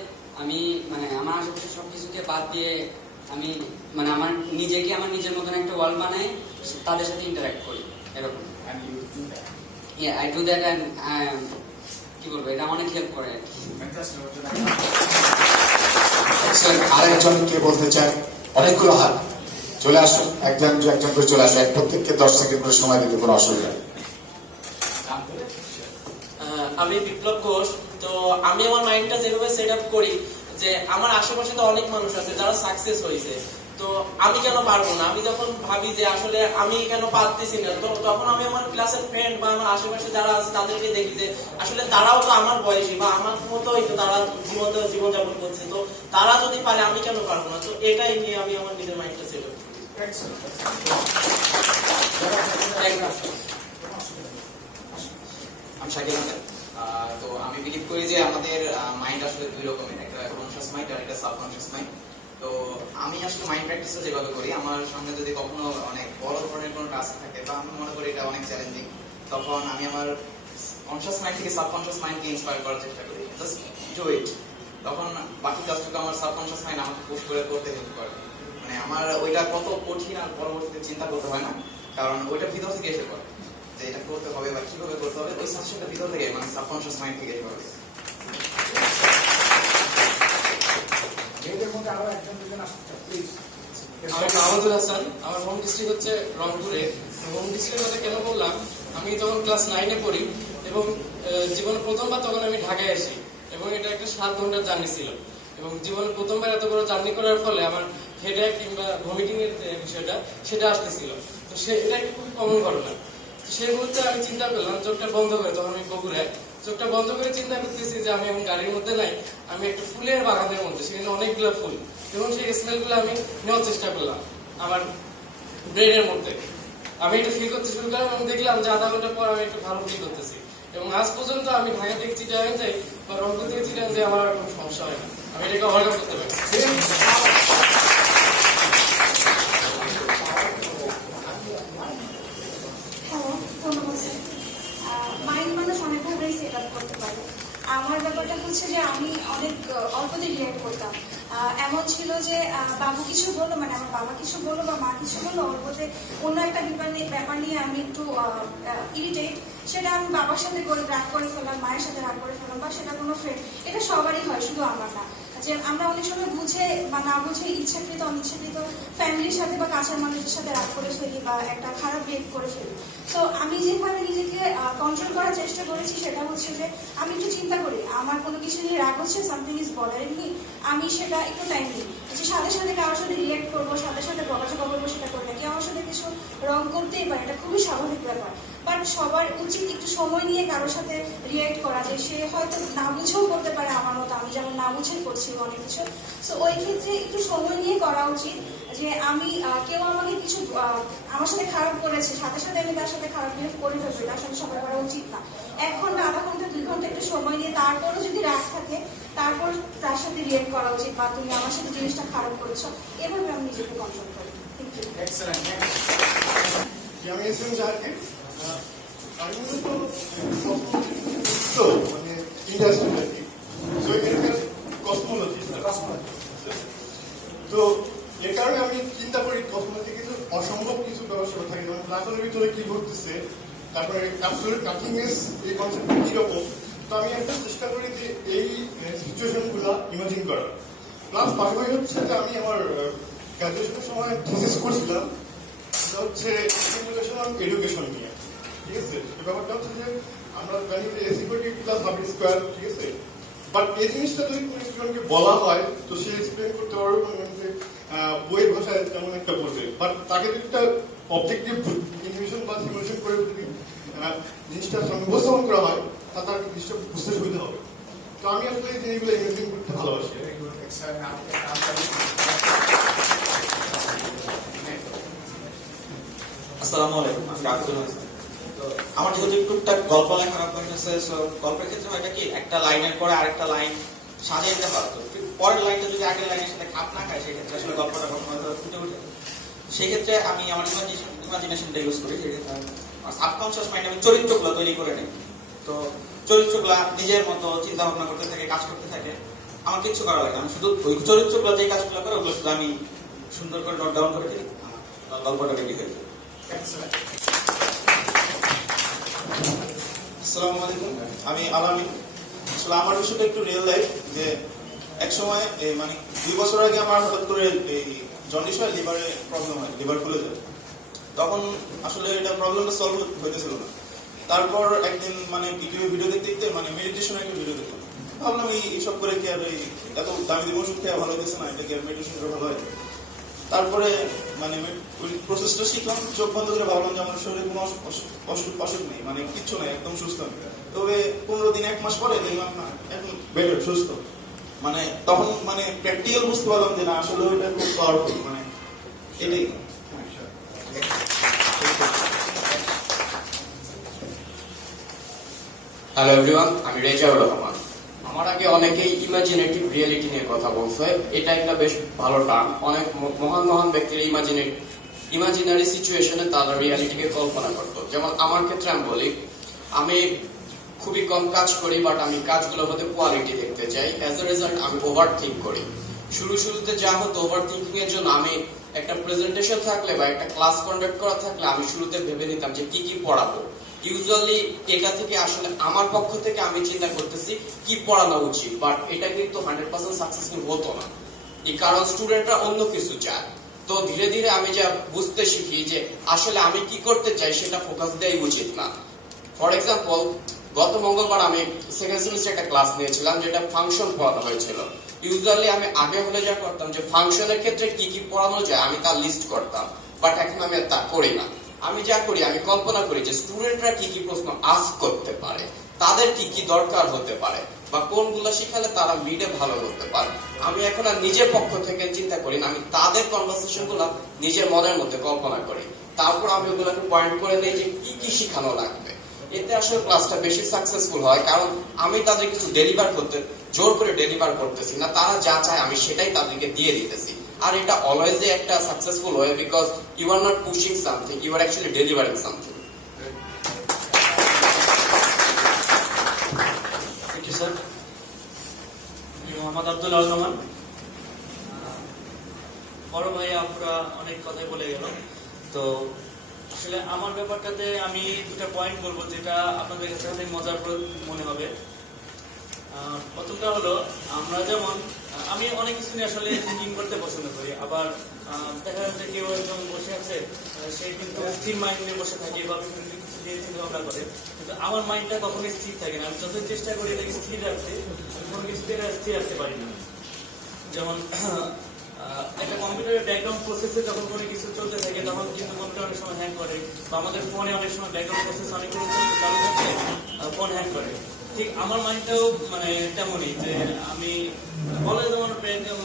আমি মানে আমার আশেপাশে সব কিছুকে বাদ দিয়ে আমি মানে আমার নিজেকে আমার নিজের মতন একটা ওয়ার্ল্ড বানাই তাদের সাথে ইন্টারাক্ট করি এরকম। আই ডু দ্যাট অ্যান্ড কি বলবো এটা অনেক হেল্প করে আর কি। আরেকজন কে বলতে চায়? অনেকগুলো হাত, চলে আসুন, একজন করে চলে আসুন, প্রত্যেককে 10 সেকেন্ড করে সময় দিতে কোনো অসুবিধা নেই। আমি বিপ্লব ঘোষ। তো আমি আমার মাইন্ডটা যেভাবে সেট আপ করি যে আমার আশেপাশে তো অনেক মানুষ আছে যারা সাকসেস হয়েছে, তো আমি কেন পারবো না। আমি যখন ভাবি যে আসলে আমি কেন পারতেছি না, তো তখন আমি আমার ক্লাসের ফ্রেন্ড বা আমার আশেপাশে যারা আছে তাদেরকে দেখি যে আসলে তারাও তো আমার বয়সী বা আমার মতোই তো তারা জীবনযাপন করছে, তো তারা যদি পারে আমি কেন পারবো না। তো এটাই নিয়ে আমি আমার নিজের মাইন্ডটা সেট আপ করি। আমি শাকিল আহমেদ। তো আমি বিলিভ করি যে আমাদের মাইন্ড আসলে দুই রকমের, একটা কনসিয়াস মাইন্ড আর একটা সাবকনসিয়াস মাইন্ড। তো আমি আসলে মাইন্ড প্র্যাকটিসটা যেভাবে করি, আমার সামনে যদি কখনো অনেক বড় ধরনের কোনো টাস্ক থাকে বা আমি মনে করি এটা অনেক চ্যালেঞ্জিং, তখন আমি আমার কনসিয়াস মাইন্ড থেকে সাবকনসিয়াস মাইন্ডকে ইন্সপায়ার করার চেষ্টা করি, জাস্ট ডু ইট। তখন বাকি কাজটুকু আমার সাবকনসিয়াস মাইন্ড আমাকে পুশ করে করতে হেল্প করে। মানে আমার ওইটা কত কঠিন আর পরবর্তীতে চিন্তা করতে হয় না, কারণ ওইটা ভিতর থেকে এসে পড়ে যে এটা করতে হবে বা কিভাবে করতে হবে, ওই সাজেশনটা ভিতর থেকে মানে সাবকনসিয়াস মাইন্ড থেকে এসে পড়ে। আমি মাহমুদুল হাসান, আমার হোম ডিস্ট্রিক্ট হচ্ছে রংপুরে। হোম ডিস্ট্রিক্টের কথা কেন বললাম, আমি তখন ক্লাস 9-এ পড়ি এবং জীবনে প্রথমবার তখন আমি ঢাকায় আসি এবং এটা একটা 7 ঘন্টার জার্নি ছিল এবং জীবনে প্রথমবার এত বড় জার্নি করার ফলে আমার হেডেক কিংবা ভমিটিং এর বিষয়টা সেটা আসতেছিল। তো এটা একটা খুবই কমন ঘটনা। সেই মুহূর্তে আমি চিন্তা করলাম চোখটা বন্ধ করে, তখন আমি বগুড়ায় চোখটা বন্ধ করে চিন্তা করতেছি যে আমি এখন গাড়ির মধ্যে নাই, আমি একটা ফুলের বাগানের মধ্যে, সেখানে অনেকগুলো ফুল এবং সেই স্মেলগুলো আমি নেওয়ার চেষ্টা করলাম আমার ব্রেনের মধ্যে। আমি এটা ফিল করতে শুরু করলাম এবং দেখলাম যে আধা ঘন্টা পর আমি একটু ভালো ফিল করতেছি এবং আজ পর্যন্ত আমি ঢাকা থেকে চিটাগাং যাই বা রংপুর থেকে চিটাগাং যাই, আমার আর কোনো সমস্যা হয় না, আমি এটাকে ওভারকাম করতে পারি। মাইন্ড মানুষ অনেকভাবেই সেট আপ করতে পারে। আমার ব্যাপারটা হচ্ছে যে আমি অনেক অল্পতে রিয়াক্ট করতাম। এমন ছিল যে বাবু কিছু বললো, মানে আমার বাবা কিছু বললো বা মা কিছু বললো, ওর মধ্যে অন্য একটা ব্যাপার নিয়ে আমি একটু ইরিটেট, সেটা আমি বাবার সাথে রাগ করে ফেললাম, মায়ের সাথে রাগ করে ফেললাম, বা সেটা কোনো ফ্রেন্ড, এটা সবারই হয়, শুধু আমার না। যে আমরা অনেক সময় বুঝে বা না বুঝে ইচ্ছাকৃত অনিচ্ছাকৃত ফ্যামিলির সাথে বা কাছের মানুষের সাথে রাগ করে ফেলি বা একটা খারাপ বিহেভ করে ফেলি। তো আমি যেভাবে নিজেকে কন্ট্রোল করার চেষ্টা করেছি সেটা হচ্ছে যে আমি একটু চিন্তা করি আমার কোনো কিছু নিয়ে রাগ হচ্ছে, সামথিং ইজ বদারিং মি, আমি সেটা একটু টাইম নিই, যে সাথে সাথে কারোর সাথে রিয়েক্ট করবো, সাথে সাথে বকাঝকা করবো, সেটা করি না। কেউ আমার সাথে কিছু রং করতেই পারে, এটা খুবই স্বাভাবিক ব্যাপার। বাট সবার উচিত একটু সময় নিয়ে কারোর সাথে রিয়েক্ট করা, যে সে হয়তো না বুঝেও করতে পারে আমার মতো, আমি যেমন না বুঝেই করছি অনেক কিছু। সো ওই ক্ষেত্রে একটু সময় নিয়ে করা উচিত, যে আমি কেউ আমাকে কিছু আমার সাথে খারাপ করেছে, সাথে সাথে আমি তার সাথে খারাপ বিহেভ করে ফেলবো, তার সাথে সবাই করা উচিত না। 1 ঘন্টা, আধা ঘন্টা, 2 ঘন্টা একটু সময় নিয়ে তারপরও যদি রাগ থাকে তারপর তার সাথে রিয়েক্ট করা উচিত, বা তুমি আমার সাথে জিনিসটা খারাপ করেছো, এভাবে আমি নিজেকে কন্ট্রোল করি। Thank you. এক্সেলেন্ট। আমি এসএম জাহাঙ্গীর। আমি মূলত মানে ইন্ডাস্ট্রি আর কি, তো এখানকার কসমোলজি। তো এর কারণে আমি চিন্তা করি কসমোলজি কিন্তু অসম্ভব কিছু ব্যবস্থা থাকে, যেমন প্লাটনের ভিতরে কি ঘটতেছে, তারপরে অ্যাবসলিউট নাথিংনেস, এই কনসেপ্টটা কিরকম। তো আমি একটা চেষ্টা করি যে এই সিচুয়েশন গুলা ইমাজিন করার। প্লাস পাশাপাশি হচ্ছে যে আমি আমার গ্রাজুয়েশনের সময় থিসিস করছিলাম, সেটা হচ্ছে সিমুলেশন অন এডুকেশন নিয়ে। ঠিক আছে, এই ব্যাপারটা হচ্ছে যে আমরা জানি যে সিকিউরিটি প্লাস হাবিট স্কোয়ার, ঠিক আছে। বাট এই জিনিসটা যদি কোনো স্টুডেন্টকে বলা হয় তো সে এক্সপ্লেন করতে পারবে যে বইয়ের ভাষায় তেমন একটা বলবে, বাট তাকে যদি একটা অবজেক্টিভ ইনফরমেশন বা সিমুলেশন করে যদি জিনিসটা উপস্থাপন করা হয় তা তার জিনিসটা বুঝতে সুবিধা হবে। তো আমি আসলে এই জিনিসগুলো ইমেজিন করতে ভালোবাসি। আসসালামু আলাইকুম, আমি রাকিবুল হাসান। তো আমার যেহেতু টুকটাক গল্প লেখার অভ্যাস আছে, সো গল্পের ক্ষেত্রে হয় কি একটা লাইনের পরে আরেকটা লাইন সাজাইতে হয়, তো পরের লাইনটা যদি আগের লাইনের সাথে খাপ না খায় সেক্ষেত্রে আসলে গল্পটা কখনো ফুটে ওঠে। সেই ক্ষেত্রে আমি আমার ইমাজিনেশনটা ইউজ করি, সাবকনশিয়াস মাইন্ড আমি চরিত্রগুলো তৈরি করে নিই। তো চরিত্রগুলা নিজের মতো চিন্তা ভাবনা করতে থাকে, কাজ করতে থাকে, আমার কিচ্ছু করা লাগে না। আমি শুধু ওই চরিত্রগুলো যে কাজগুলো করে ওগুলো শুধু আমি সুন্দর করে নোট ডাউন করে দিই, গল্পটা রেডি হয়ে যায়। আসসালামু আলাইকুম, আমি আলামিন। আসলে আমার বিষয়টা একটু রিয়েল লাইফ, যে এক সময় মানে 2 বছর আগে আমার হঠাৎ করে এই জন্ডিস হয়, লিভারে প্রবলেম হয়, লিভার খুলে যায়। তখন আসলে এটা প্রবলেমটা সলভ হইতেছিল না। তারপর একদিন মানে ভিডিও দেখতে দেখতে মানে মেডিটেশনের একটা ভিডিও দেখলাম, ভাবলাম এইসব করে কি আর এত দামি দিব ওষুধ খেয়ে ভালো হইতেছে না, এটা কি আর মেডিটেশন করে ভালো হয়। তারপরে মানে ওই প্রসেসটা শিখলাম, চোখ বন্ধ করে ভাবলাম যে আমার শরীরে কোনো অসুখ নেই, মানে কিচ্ছু নেই, একদম সুস্থ। তবে 15 দিন 1 মাস পরে দেখলাম না, এখন বেটার, সুস্থ। মানে তখন মানে প্র্যাকটিক্যাল বুঝতে পারলাম যে না আসলে ওইটা খুব পাওয়ারফুল, মানে এটাই। হ্যালো এভরিওয়ান, আমি রেজাউর রহমান। আমার আগে অনেকেই ইমাজিনেটিভ রিয়েলিটি নিয়ে কথা বলছে, এটা একটা বেশ ভালো টার্ম। অনেক মহান মহান ব্যক্তির ইমাজিনারি সিচুয়েশনে তারা রিয়ালিটিকে কল্পনা করতো। যেমন আমার ক্ষেত্রে আমি বলি, আমি খুবই কম কাজ করি, বাট আমি কাজগুলোর মধ্যে কোয়ালিটি দেখতে চাই। অ্যাজ এ রেজাল্ট আমি ওভার থিঙ্ক করি। শুরুতে যা হতো, ওভার থিঙ্কিং এর জন্য আমি একটা প্রেজেন্টেশন থাকলে বা একটা ক্লাস কন্ডাক্ট করা থাকলে আমি শুরুতে ভেবে নিতাম যে কি পড়াবো। ইউজুয়ালি এটা থেকে আসলে আমার পক্ষ থেকে আমি চিন্তা করতেছি কি পড়ানো উচিত, বাট এটা কিন্তু 100% সাকসেসফুল হতো না, এই কারণ স্টুডেন্টরা অন্য কিছু চায়। তো ধীরে ধীরে আমি যা বুঝতে শিখি যে আসলে আমি কি করতে চাই সেটা ফোকাস দেওয়াই উচিত না। ফর এক্সাম্পল, গত মঙ্গলবার আমি সেকেন্ড সেমিস্টার একটা ক্লাস নিয়েছিলাম যেটা ফাংশন পড়ানো হয়েছিল। ইউজুয়ালি আমি আগে হলে যা করতাম যে ফাংশনের ক্ষেত্রে কি পড়ানো যায় আমি তার লিস্ট করতাম, বাট এখন আমি তা করি না। আমি যা করি, আমি কল্পনা করি যে স্টুডেন্টরা কি প্রশ্ন আস্ক করতে পারে, তাদের কি দরকার হতে পারে, বা কোনগুলো শিখালে তারা মিডে ভালো করতে পারে। আমি এখন আর নিজের পক্ষ থেকে চিন্তা করি না, আমি তাদের কনভারসেশন গুলো নিজের মনের মধ্যে কল্পনা করি, তারপর আমি ওগুলোকে পয়েন্ট করে নিই যে কি শিখানো লাগবে। এতে আসলে ক্লাসটা বেশি সাকসেসফুল হয়, কারণ আমি তাদের কিছু ডেলিভার করতে জোর করে ডেলিভার করতেছি না, তারা যা চায় আমি সেটাই তাদেরকে দিয়ে দিতেছি। আর এটা অলওয়েজ একটা successful way, because you are not pushing something, you are actually delivering something. Thank you sir. Mohammad Abdul Rahman. বড় ভাই আপুরা অনেক কথাই বলে গেল। তো আসলে আমার ব্যাপারটাতে আমি দুটা পয়েন্ট বলবো যেটা আপনাদের কাছে অনেক মজার মনে হবে। প্রথমটা হলো আমরা যেমন আমি অনেক কিছু নিয়ে আসলে থিঙ্কিং করতে পছন্দ করি, আবার দেখা যাচ্ছে কেউ একজন বসে আছে সে কিন্তু স্থির মাইন্ড নিয়ে বসে থাকে বা বিভিন্ন কিছু নিয়ে চিন্তা ভাবনা করে, কিন্তু আমার মাইন্ডটা কখনোই স্থির থাকে না। আমি যতই চেষ্টা করি এটাকে স্থির রাখতে, আমি কোনো কিছুতে স্থির রাখতে পারি না। যেমন একটা কম্পিউটারের ব্যাকগ্রাউন্ড প্রসেসে যখন কোনো কিছু চলতে থাকে তখন কিন্তু কম্পিউটার অনেক সময় হ্যাং করে, বা আমাদের ফোনে অনেক সময় ব্যাকগ্রাউন্ড প্রসেস অনেক কিছু চালু থাকলে ফোন হ্যাং করে। ঠিক আমার মাইন্ডটাও মানে তেমনই, যে আমি বলে যেমন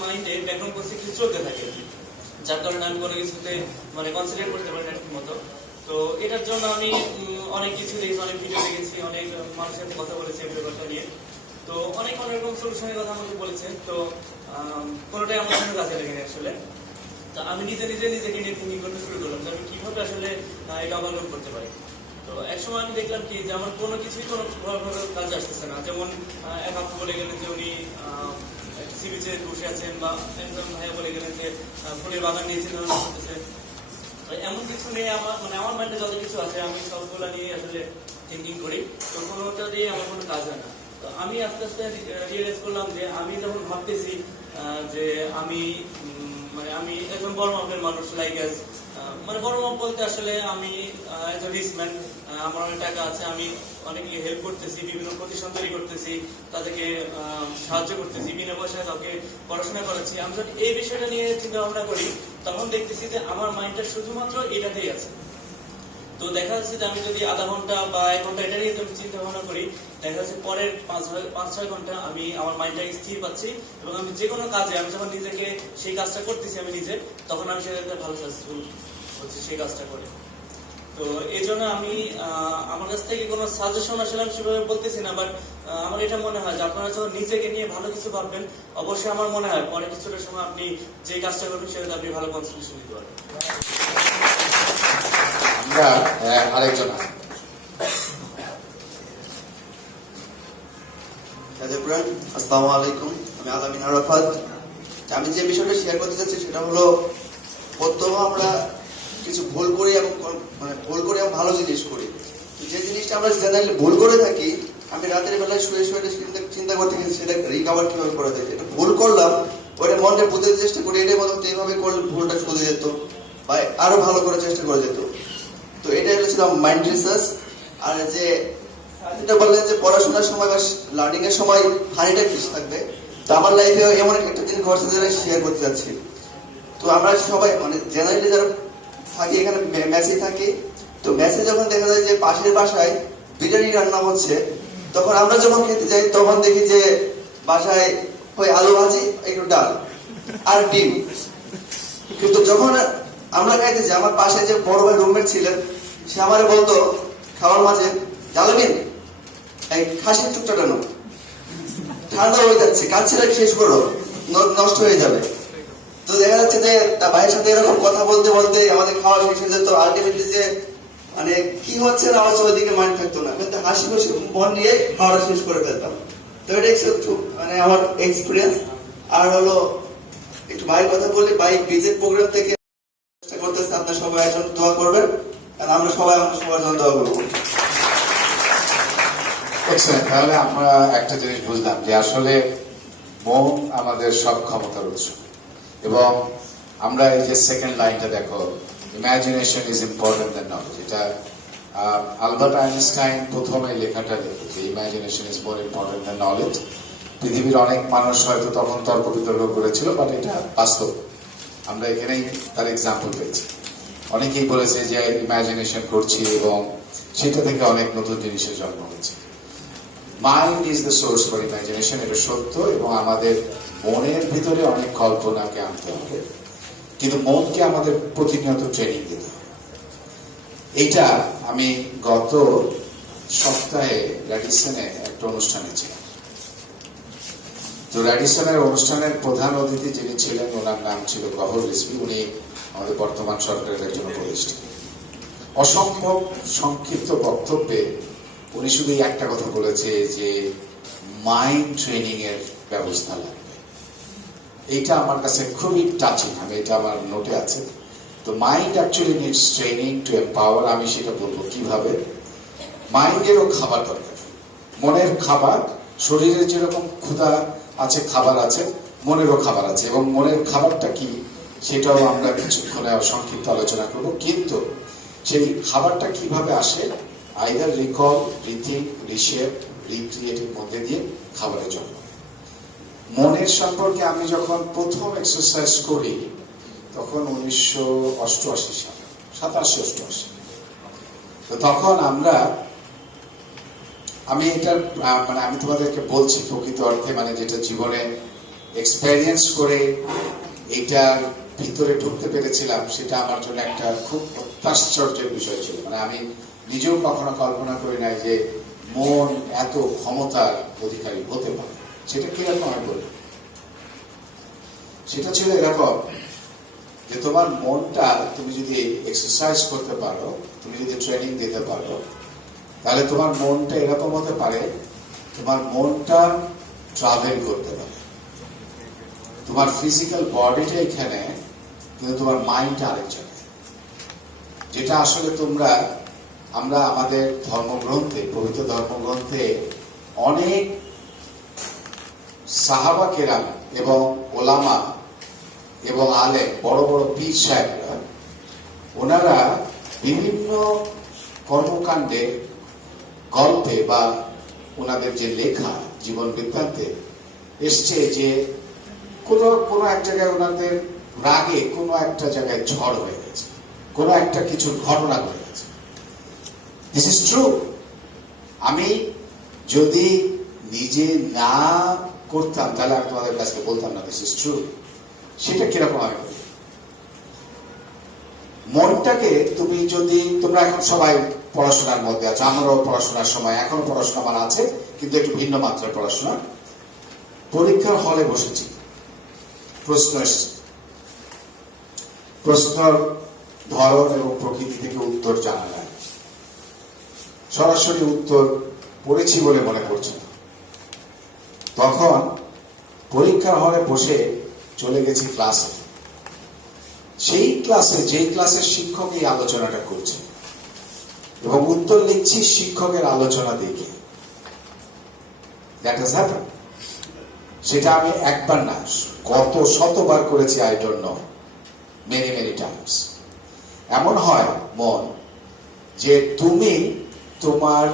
মাইন্ডে ব্যাকগ্রাউন্ড প্রসেস কিছু চলতে থাকে, যার কারণে আমি কোনো কিছুতে মানে কনসেন্ট্রেট করতে পারি না ঠিক মতো। তো এটার জন্য আমি অনেক কিছু দেখেছি, অনেক ভিডিও দেখেছি, অনেক মানুষের সাথে কথা বলেছি এই ব্যাপারটা নিয়ে। তো অনেক রকম সলিউশনের কথা আমাকে বলেছে, তো কোনোটাই আমার কোনো কাজে লেগেনি আসলে। তো আমি নিজেকে নিয়ে থিঙ্কিং করতে শুরু করলাম যে আমি কিভাবে আসলে এটা অবলম্বন করতে পারি। তো একসময় আমি দেখলাম কি যে আমার কোনো কিছুই কোনো কাজ আসতেছে না। যেমন এক আপু বলে গেলেন যে উনি সি বিচে বসে আছেন, বা একজন ভাইয়া বলে গেলেন যে ফুলের বাগান নিয়ে চিন্তা ভাবনা করতেছে। তো এমন কিছু নিয়ে আমার মাইন্ডে যত কিছু আছে আমি সবগুলো নিয়ে আসলে থিঙ্কিং করি, তো কোনোটা দিয়ে আমার কোনো কাজ হয় না। তো আমি আস্তে আস্তে রিয়েলাইজ করলাম যে আমি যখন ভাবতেছি যে আমি একজন বড় মাপের মানুষ, লাইক মানে বড় মাপ বলতে আসলে আমি একজন রিচম্যান, আমার অনেক টাকা আছে, আমি অনেকে হেল্প করতেছি, বিভিন্ন প্রতিষ্ঠান তৈরি করতেছি, তাদেরকে সাহায্য করতেছি, বিনা পয়সায় কাউকে পড়াশোনা করাচ্ছি। আমি যখন এই বিষয়টা নিয়ে চিন্তা ভাবনা করি তখন দেখতেছি যে আমার মাইন্ডটা শুধুমাত্র এটাতেই আছে। তো দেখা যাচ্ছে যে আমি যদি আধা ঘন্টা বা 1 ঘন্টা এটা নিয়ে চিন্তা ভাবনা করি, দেখা যাচ্ছে পরের 5-6 ঘন্টা আমি আমার মাইন্ডটাকে স্থির পাচ্ছি, এবং আমি যে কোনো কাজে আমি যখন নিজেকে সেই কাজটা করতেছি আমি নিজে, তখন আমি সেটাতে ভালো সাকসেসফুল হচ্ছি সেই কাজটা করে। তো এই জন্য আমি আমার কাছ থেকে কোনো সাজেশন আসলে আমি সেভাবে বলতেছি না, বাট আমার এটা মনে হয় যে আপনারা যখন নিজেকে নিয়ে ভালো কিছু ভাববেন, অবশ্যই আমার মনে হয় পরে কিছুটা সময় আপনি যে কাজটা করবেন সেটাতে আপনি ভালো কনসেন্ট্রেশন দিতে পারবেন। আমরা আরেকজন আসসালামু আলাইকুম, আমি আলামিন আরাফাত। আমি যে বিষয়টা শেয়ার করতে চাচ্ছি সেটা হলো, প্রথম আমরা কিছু ভুল করি এবং ভালো জিনিস করি। যে জিনিসটা আমরা জেনারেলি ভুল করে থাকি, আমি রাতের বেলায় শুয়ে চিন্তা করতে গেছি সেটা রিকভার কিভাবে করা যায়। এটা ভুল করলাম, ওটা মনটা বুঝতে চেষ্টা করি, এটার মতো এইভাবে করলে ভুলটা শুধে যেত বা আরো ভালো করার চেষ্টা করে যেত। তো এটাই হচ্ছিল মাইন্ড রিসার্চ। আর যেটা বললেন যে পড়াশোনার সময় বা লার্নিং এর সময় হানিটা কিছু থাকবে, তো আমার লাইফে এমন একটা দিন ঘটছে যেটা শেয়ার করতে যাচ্ছি। তো আমরা সবাই মানে জেনারেলি যারা থাকি এখানে মেসে থাকি, তো মেসে যখন দেখা যায় যে পাশের বাসায় বিরিয়ানি রান্না হচ্ছে, তখন আমরা যখন খেতে যাই তখন দেখি যে বাসায় হয় আলু ভাজি, একটু ডাল আর ডিম। কিন্তু যখন আমরা খাইতে যাই, আমার পাশে যে বড় ভাই রুমমেট ছিলেন, সে আমারে বলতো খাওয়ার মাঝে, জালামিন এই খাসির টুকটাটা নো, ঠান্ডা হয়ে যাচ্ছে, কাচ্ছিটা শেষ করো, নষ্ট হয়ে যাবে। তো দেখা যাচ্ছে যে তার ভাইয়ের সাথে এরকম কথা বলতে বলতে আমাদের খাওয়া শেষ হয়ে যেত। আলটিমেটলি যে মানে কি হচ্ছে না হচ্ছে ওইদিকে মাইন্ড থাকতো না, কিন্তু হাসি খুশি মন নিয়ে খাওয়াটা শেষ করে ফেলতাম। তো এটা মানে আমার এক্সপিরিয়েন্স। আর হলো একটু ভাইয়ের কথা বলি, ভাই বিজেপি প্রোগ্রাম থেকে চেষ্টা করতেছে, আপনার সবাই একজন দোয়া করবেন, আর আমরা সবাই সবার জন্য দোয়া করবো। তাহলে আমরা একটা জিনিস বুঝলাম যে আসলে মন আমাদের সব ক্ষমতার উৎস, এবং আমরা এই যে সেকেন্ড লাইনটা দেখো, imagination is important than knowledge, এটা আলবার্ট আইনস্টাইন প্রথমে লেখাটা লিখে যে imagination is more important than knowledge. পৃথিবীর অনেক মানুষ হয়তো তখন তর্ক বিতর্ক করেছিল, বাট এটা বাস্তব, আমরা এখানেই তার এক্সাম্পল পেয়েছি। অনেকেই বলেছে যে ইমাজিনেশন করছি এবং সেটা থেকে অনেক নতুন জিনিসের জন্ম হচ্ছে। Mind is the source for imagination, এটা সত্য, এবং আমাদের মনের ভিতরে অনেক কল্পনাকে আনতে হবে, কিন্তু মনকে আমাদের প্রতিনিয়ত ট্রেনিং দিতে হবে। এইটা আমি গত সপ্তাহে র্যাডিসনে একটা অনুষ্ঠানে ছিলাম। তো র্যাডিসনের অনুষ্ঠানের প্রধান অতিথি যিনি ছিলেন, ওনার নাম ছিল গহর রিজভী। উনি আমাদের বর্তমান সরকারের একজন উপদেষ্টা। অসম্ভব সংক্ষিপ্ত বক্তব্যে উনি শুধু একটা কথা বলেছে যে মাইন্ড ট্রেনিং এর ব্যবস্থা লাগবে। এইটা আমার কাছে খুবই টাচিং, আমি এটা আমার নোটে আছে। তো mind actually needs training two empower. আমি সেটা বলবো কিভাবে। মাইন্ডেরও খাবার দরকার, মনের খাবার, শরীরে যেরকম ক্ষুধা আছে, খাবার আছে, মনেরও খাবার আছে। এবং মনের খাবারটা কি সেটাও আমরা কিছুক্ষণে সংক্ষিপ্ত আলোচনা করব। কিন্তু সেই খাবারটা কিভাবে আসে, আইদার রিকল, রিথিঙ্ক, রিশেপ, রিক্রিয়েটের মধ্যে দিয়ে খাবারের জন্য। মনের সম্পর্কে আমি যখন প্রথম এক্সারসাইজ করি তখন 1988 সালে, 87-88। তো তখন আমি এটার মানে আমি তোমাদেরকে বলছি প্রকৃত অর্থে, মানে যেটা জীবনে এক্সপেরিয়েন্স করে এইটার ভিতরে ঢুকতে পেরেছিলাম, সেটা আমার জন্য একটা খুব অত্যাশ্চর্যের বিষয় ছিল। মানে আমি নিজেও কখনো কল্পনা করি নাই যে মন এত ক্ষমতার অধিকারী হতে পারে। সেটা কিরকম আমি বলি, সেটা ছিল এরকম যে তোমার মনটা তুমি যদি এক্সারসাইজ করতে পারো, তুমি যদি ট্রেনিং দিতে পারো, তাহলে তোমার মনটা এরকম হতে পারে, তোমার মনটা ট্রাভেল করতে পারে। তোমার ফিজিক্যাল বডিটা এখানে, কিন্তু তোমার মাইন্ডটা আরেক জায়গায়। যেটা আসলে আমরা আমাদের ধর্মগ্রন্থে, পবিত্র ধর্মগ্রন্থে অনেক সাহাবা কেরাম এবং ওলামা এবং আলেম, বড় বড় পীর সাহেবরা, ওনারা বিভিন্ন কর্মকাণ্ডে, গল্পে বা ওনাদের যে লেখা জীবন বৃত্তান্তে এসছে যে কোনো এক জায়গায় ওনাদের রাগে কোনো একটা জায়গায় ঝড় হয়ে গেছে, কোনো একটা কিছুর ঘটনা ঘটে গেছে। This is true. আমি যদি নিজে না করতাম তাহলে আমি তোমাদের কাছে বলতাম না দিস ইজ ট্রু। সেটা কিরকম আমি বলি, মনটাকে তুমি যদি, তোমরা এখন সবাই পড়াশোনার মধ্যে আছো, আমারও পড়াশোনার সময়, এখনো পড়াশোনা আমার আছে, কিন্তু একটু ভিন্ন মাত্রার পড়াশোনা। পরীক্ষার হলে বসেছি, প্রশ্ন এসছে, প্রশ্নর ধরন এবং প্রকৃতি থেকে উত্তর জানা যায়, সরাসরি উত্তর পড়েছি বলে মনে করছে না। তখন পরীক্ষার হলে বসে চলে গেছি ক্লাসে। সেই ক্লাসে, যেই ক্লাসের শিক্ষক এই আলোচনাটা করছে এবং উত্তর লিখছি শিক্ষকের আলোচনা দেখে। That has happened. সেটা আমি একবার না, কত শতবার করেছি, I don't know, many many Times. এমন হয় মন, যে তোমার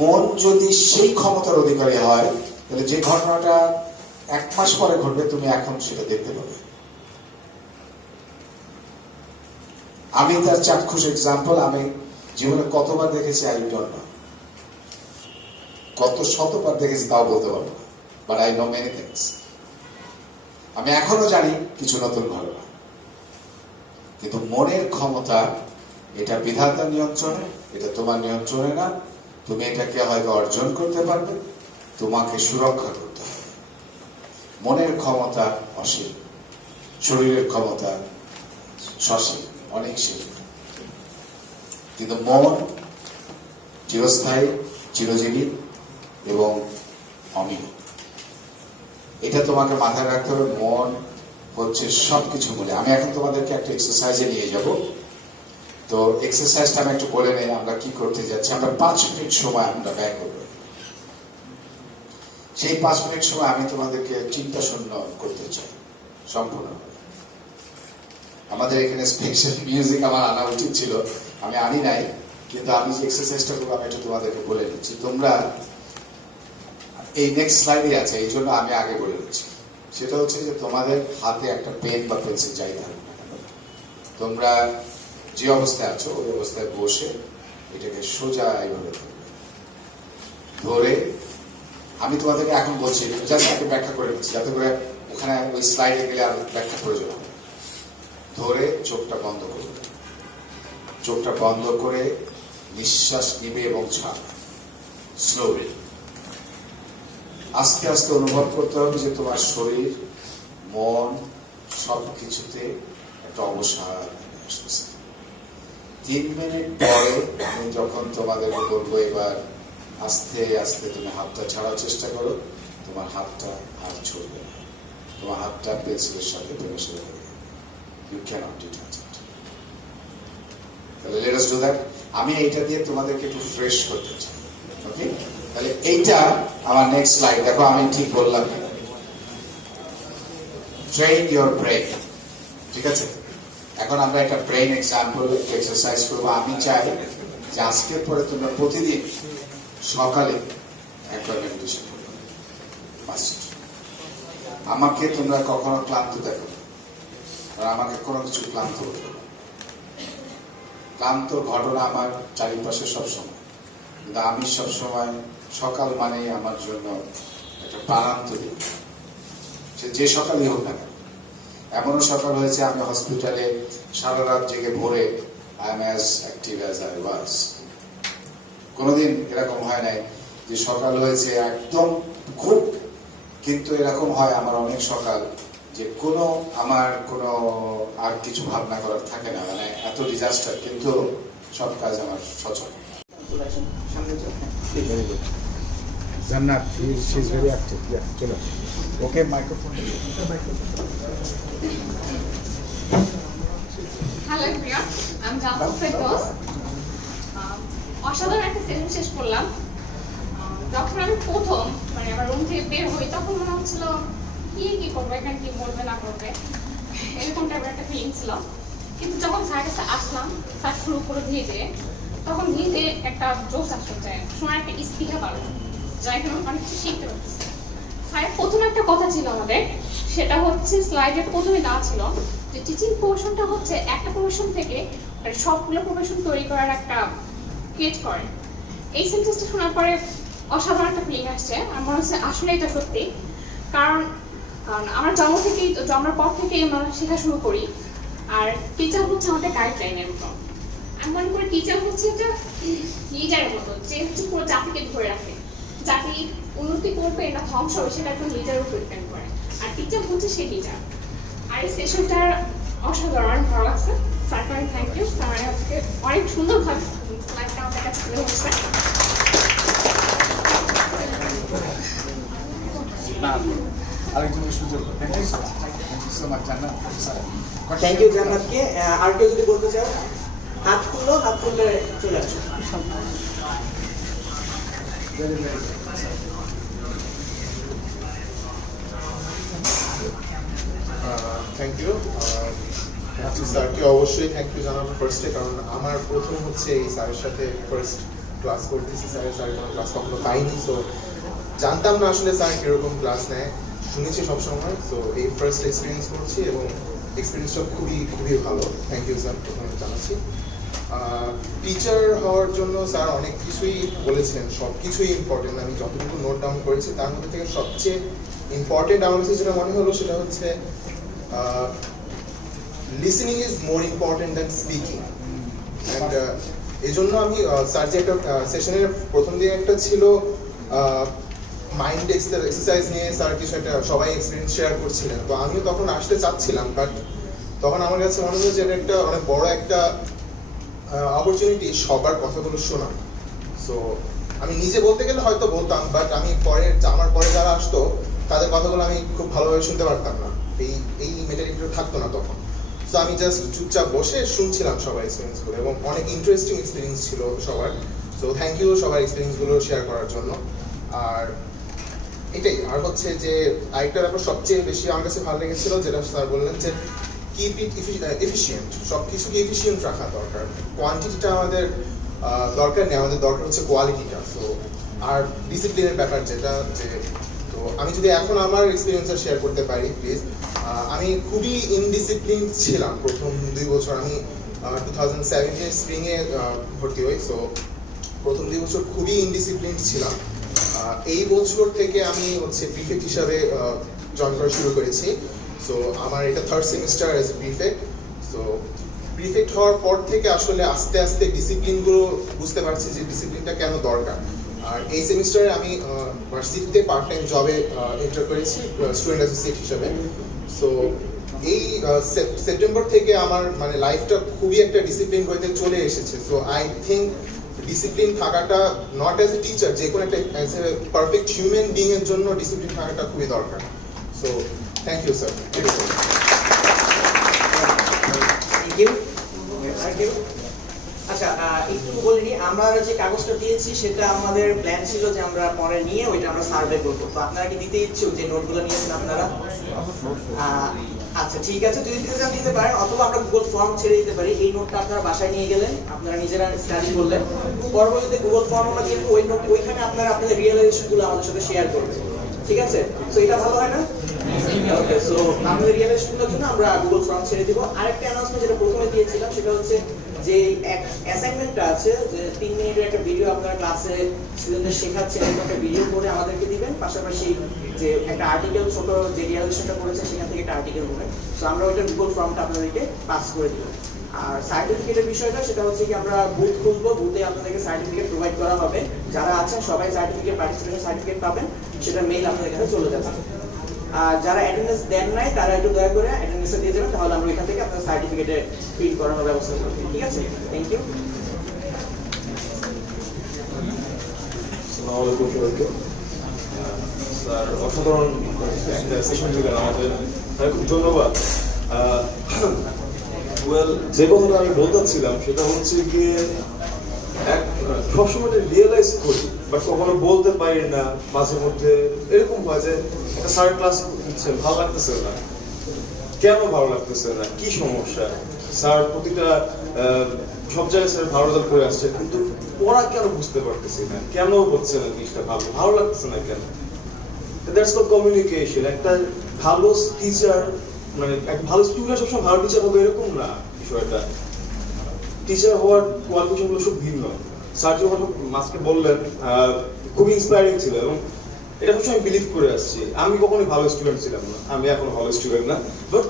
মন যদি সেই ক্ষমতার অধিকারী হয়, তাহলে যে ঘটনাটা 1 মাস পরে ঘটবে, তুমি এখন সেটা দেখতে পাবে। আমি তার চাক্ষুষ এক্সাম্পল আমি জীবনে কতবার দেখেছি আই ডোন্ট নো, কত শতবার দেখেছি তাও বলতে পারবো না, but I know many things. আমি এখনো জানি কিছু নতুন ঘটনা। কিন্তু মনের ক্ষমতা, এটা বিধাতার নিয়ন্ত্রণে, এটা তোমার নিয়ন্ত্রণে না। তুমি এটাকে হয়তো অর্জন করতে পারবে, তোমাকে সুরক্ষা করতে হবে। মনের ক্ষমতা অসীম, শরীরের ক্ষমতা সসীম, অনেক সীম। কিন্তু মন চিরস্থায়ী, চিরজীবী এবং অমিল। এটা তোমাকে মাথায় রাখতে হবে। মন হচ্ছে সবকিছু বলে। আমি এখন তোমাদেরকে একটা এক্সারসাইজে নিয়ে যাব। তো এক্সারসাইজটা আমি একটু বলে নেই, আমরা কি করতে যাচ্ছি। আমরা 5 মিনিট সময় আমরা ব্যয় করব। সেই 5 মিনিট সময় আমি তোমাদেরকে চিন্তা শূন্য করতে চাই সম্পূর্ণ। আমাদের এখানে স্পেশাল মিউজিক আমার আনা উচিত ছিল, আমি আনি নাই, কিন্তু আমি যে এক্সারসাইজটা করবো আমি একটু তোমাদেরকে বলে দিচ্ছি। তোমরা এই নেক্সট স্লাইডে আছে, এই জন্য আমি আগে বলে দিচ্ছি। সেটা হচ্ছে যে তোমাদের হাতে একটা পেন বা পেন্সিল যাই থাকবে না কেন, তোমরা যে অবস্থায় আছো ওই অবস্থায় বসে এটাকে সোজা এইভাবে ধরে, আমি তোমাদেরকে এখন বলছি, জাস্ট একটা ব্যাখ্যা করে দিচ্ছি যাতে করে ওখানে ওই স্লাইডে গেলে আর ব্যাখ্যা প্রয়োজন হবে। ধরে চোখটা বন্ধ করবে, চোখটা বন্ধ করে নিঃশ্বাস নিবে এবং ছাড়বে স্লোলি। আস্তে আস্তে অনুভব করতে হবে যে তোমার শরীর, মন সবকিছুতে একটা অবসাদ আসতেছে। 3 মিনিট পরে আমি যখন তোমাদেরকে বলবো এবার আস্তে আস্তে তুমি হাতটা ছাড়ার চেষ্টা করো, তোমার হাতটা আর ছড়বে না। তোমার হাতটা পেন্সিলের সাথে পেনের সাথে ধরে ইউ ক্যানট ডিটাচ ইট। তাহলে লেট আস ডু দ্যাট। আমি এইটা দিয়ে তোমাদেরকে একটু ফ্রেশ করতে চাই। ওকে, তাহলে এইটা আমার নেক্সট স্লাইড। দেখো আমি ঠিক বললাম, ট্রেন ইউর ব্রেন। ঠিক আছে, এখন আমরা একটা ব্রেন এক্সাম্পল এক্সারসাইজ করবো। আমি চাই যে আজকের পরে তোমরা প্রতিদিন সকালে একবার মেডিটেশন করবে। আমাকে তোমরা কখনো ক্লান্ত দেখো না, আর আমাকে কোনো কিছু ক্লান্ত হতে হবে। ক্লান্ত ঘটনা আমার চারিপাশে সবসময়, কিন্তু আমি সবসময় সকাল মানেই আমার জন্য একটা প্রাণান্তরিক, সে যে সকালই হোক না কেন। এমনও সকাল হয়েছে আমি হসপিটালে সারা রাত জেগে ভোরে I am as active as I was. কোনোদিন এরকম হয় নাই যে সকাল হয়েছে একদম খুব, কিন্তু এরকম হয় আমার অনেক সকাল যে আমার কোনো আর কিছু ভাবনা করার থাকে না, মানে এত ডিজাস্টার, কিন্তু সব কাজ আমার সচল। জান্নাত, she is very active. Yeah, চলো। Okay, microphone. হ্যালো এভরিওয়ান, আমি জান্নাতুল ফেরদৌস। অসাধারণ একটা সেশন শেষ করলাম। যখন আমি প্রথম মানে আমার রুম থেকে বের হই, তখন মনে হচ্ছিল কি করবো, এখানে কি বলবে না করবে, এরকম টাইপের একটা ফিলিং ছিল। কিন্তু যখন স্যারের কাছে আসলাম, স্যার শুরু করে ধীরে তখন ধীরে একটা জোশ আসতে চায়, শোনার একটা স্পিকার বাড়লো, যা এখানে অনেক কিছু শিখতে পারতেছে। স্যারের প্রথম একটা কথা ছিল আমাদের, সেটা হচ্ছে স্লাইডের প্রথমে দেওয়া ছিল যে টিচিং প্রফেশনটা হচ্ছে একটা প্রফেশন থেকে মানে সবগুলো প্রফেশন তৈরি করার একটা ক্রিয়েট করে। এই সেন্টেন্সটা শোনার পরে অসাধারণ একটা ফিলিং আসছে। আমার মনে হচ্ছে আসলে এটা সত্যি, কারণ আমরা জন্মের পর থেকেই আমরা শেখা শুরু করি, আর টিচার হচ্ছে আমাদের গাইডলাইনের মতো। আমি মনে করি টিচার হচ্ছে একটা লিডারের মতো, যে হচ্ছে পুরো জাতিকে ধরে রাখে। জাতি উন্নতি করবে না ধ্বংস হবে সেটা একটা লিডারের উপর ডিপেন্ড করে, আর টিচার হচ্ছে সেই লিডার। আর এই সেশনটার অসাধারণ ভালো লাগছে। স্যারকে অনেক থ্যাংক ইউ। স্যার আজকে অনেক সুন্দরভাবে স্লাইডটা আমাদের কাছে তুলে ধরছে। আরেকজনের সুযোগ। থ্যাংক ইউ সো মাচ জান্নাত। থ্যাংক ইউ জান্নাতকে। আর কেউ যদি বলতে চাও হাত তুললে চলে আসো। থ্যাংক ইউ স্যারকে অবশ্যই থ্যাংক ইউ জানাবো ফার্স্টে, কারণ আমার প্রথম হচ্ছে এই স্যারের সাথে ফার্স্ট ক্লাস করতেছি। স্যারের কোনো ক্লাস কখনো পাইনি, সো জানতাম না আসলে স্যার কিরকম ক্লাস নেয়, শুনেছি সবসময়। তো এই ফার্স্ট এক্সপিরিয়েন্স করছি এবং এক্সপিরিয়েন্সটা খুবই খুবই ভালো। থ্যাংক ইউ স্যার প্রথমে জানাচ্ছি। টিচার হওয়ার জন্য স্যার অনেক কিছুই বলেছেন, সব কিছুই ইম্পর্টেন্ট। আমি যতটুকু নোট ডাউন করেছি তার মধ্যে থেকে সবচেয়ে ইম্পর্টেন্ট আমার কাছে যেটা মনে হলো সেটা হচ্ছে listening is more important than speaking. And এই জন্য আমি স্যার যে একটা সেশনের প্রথম দিকে একটা ছিল মাইন্ড এক্সারসাইজ নিয়ে, স্যার কিছু একটা সবাই এক্সপিরিয়েন্স শেয়ার করছিলেন। তো আমিও তখন আসতে চাচ্ছিলাম, বাট তখন আমার কাছে মনে হলো যে এটা একটা অনেক বড় একটা অপরচুনিটি সবার কথাগুলো শোনা। সো আমি নিজে বলতে গেলে হয়তো বলতাম, বাট আমি আমার পরে যারা আসতো তাদের কথাগুলো আমি খুব ভালোভাবে শুনতে পারতাম না, এই মেন্টালিটিটা থাকতো না তখন। সো আমি জাস্ট চুপচাপ বসে শুনছিলাম সবার এক্সপিরিয়েন্সগুলো, এবং অনেক ইন্টারেস্টিং এক্সপিরিয়েন্স ছিল সবার। সো থ্যাংক ইউ সবার এক্সপিরিয়েন্সগুলো শেয়ার করার জন্য। আর এটাই, আর হচ্ছে যে আরেকটা ব্যাপার সবচেয়ে বেশি আমার কাছে ভালো লেগেছিল, যেটা স্যার বললেন যে কিপ ইট এফিশিয়েন্ট, সব কিছুকে এফিশিয়েন্ট রাখা দরকার। কোয়ান্টিটিটা আমাদের দরকার নেই, আমাদের দরকার হচ্ছে কোয়ালিটিটা। সো আর ডিসিপ্লিনের ব্যাপার যেটা, যে তো আমি যদি এখন আমার এক্সপিরিয়েন্সটা শেয়ার করতে পারি প্লিজ। আমি খুবই ইনডিসিপ্লিন ছিলাম প্রথম 2 বছর। আমি 2017 স্প্রিংয়ে ভর্তি হই। সো প্রথম 2 বছর খুবই ইনডিসিপ্লিন ছিলাম। এই বছর থেকে আমি হচ্ছে প্রিফেক্ট হিসাবে জয়েন করা শুরু করেছি। সো আমার এটা 3rd semester as a prefect. So prefect হওয়ার পর থেকে আসলে আস্তে আস্তে ডিসিপ্লিনগুলো বুঝতে পারছি যে ডিসিপ্লিনটা কেন দরকার। আর এই সেমিস্টারে আমি ভার্সিটিতে পার্ট টাইম জবে এন্টার করেছি স্টুডেন্ট অ্যাসোসিয়েট হিসাবে। সো এই সেপ্টেম্বর থেকে আমার মানে লাইফটা খুবই একটা ডিসিপ্লিন হইতে চলে এসেছে। সো আই থিঙ্ক ডিসিপ্লিন থাকাটা নট অ্যাজ এ টিচার, যে কোনো একটা as a perfect human being এর জন্য ডিসিপ্লিন থাকাটা খুবই দরকার। So thank you sir. Thank you. আচ্ছা একটু বলে নিই, আমরা যে কাগজটা দিয়েছি সেটা আমাদের প্ল্যান ছিল যে আমরা পরে নিয়ে ওইটা আমরা সার্ভে করবো। তো আপনারা কি দিতে ইচ্ছুক যে নোটগুলো নিয়েছেন আপনারা? আচ্ছা ঠিক আছে, যদি দিতে চান দিতে পারেন, অথবা আমরা গুগল ফর্ম ছেড়ে দিতে পারি। এই নোটটা আপনারা বাসায় নিয়ে গেলেন, আপনারা নিজেরা স্টাডি করলেন, পরবর্তীতে গুগল ফর্ম আমরা দিয়ে ওই নোট ওইখানে আপনারা আপনাদের রিয়েলাইজেশনগুলো আমাদের সাথে শেয়ার করবেন। ঠিক আছে? তো এটা ভালো হয় না? ওকে, সো আমাদের রিয়েলাইজেশনটার জন্য আমরা গুগল ফর্ম ছেড়ে দিব। আরেকটা অ্যানাউন্সমেন্ট যেটা প্রথমে দিয়েছিলাম সেটা হচ্ছে যে অ্যাসাইনমেন্টটা আছে, যে 3 মিনিটের একটা ভিডিও আপনারা ক্লাসে স্টুডেন্টদের শেখাচ্ছেন, এরকম একটা ভিডিও করে আমাদেরকে দিবেন। পাশাপাশি যে একটা আর্টিকেল ছোট যে রিয়েলাইজেশনটা করেছে সেখান থেকে একটা আর্টিকেল হবে। সো আমরা ওইটার গুগল ফর্মটা আপনাদেরকে পাস করে দিব। আর সার্টিফিকেটের বিষয়টা সেটা হচ্ছে কি আমরা বুথ খুলবো, বুথে আপনাদেরকে সার্টিফিকেট প্রোভাইড করা হবে। যারা আছেন সবাই সার্টিফিকেট, পার্টিসিপেশন সার্টিফিকেট পাবেন, সেটা মেইল আপনাদের কাছে চলে যাবে। আর যারা অ্যাটেন্ডেন্স দেন নাই তারা একটু দয়া করে অ্যাটেন্ডেন্সটা দিয়ে যাবেন, তাহলে আমরা এখান থেকে আপনার সার্টিফিকেটে প্রিন্ট করানোর ব্যবস্থা করব। ঠিক আছে? Thank you. আসসালামু আলাইকুম সবাইকে। স্যার অসাধারণ একটা সেশন দিলেন আমাদের, খুব ধন্যবাদ। যে কথাটা আমি বলতে চাচ্ছিলাম সেটা হচ্ছে গিয়ে সবসময় রিয়েলাইজ করি বাট কখনো বলতে পারি না। মাঝে মধ্যে এরকম হয় যে একটা স্যার ক্লাস দিচ্ছেন, ভালো লাগতেছে না, কেন ভালো লাগতেছে না, কি সমস্যা? স্যার প্রতিটা সব জায়গায় স্যার ভালো রেজাল্ট করে আসছে, কিন্তু পড়া কেন বুঝতে পারতেছি না, কেন হচ্ছে না জিনিসটা, ভালো লাগতেছে না কেন? That's called communication. একটা ভালো টিচার মানে একটা ভালো স্টুডেন্ট সবসময় ভালো টিচার হবে এরকম না বিষয়টা। টিচার হওয়ার কোয়ালিফিকেশনগুলো সব ভিন্ন। স্যার যে কথা মাঝকে বললেন খুব ইন্সপায়ারিং ছিল, এবং এটা সবসময় আমি বিলিভ করে আসছি। আমি কখনোই ভালো স্টুডেন্ট ছিলাম না, আমি এখনো ভালো স্টুডেন্ট না, বাট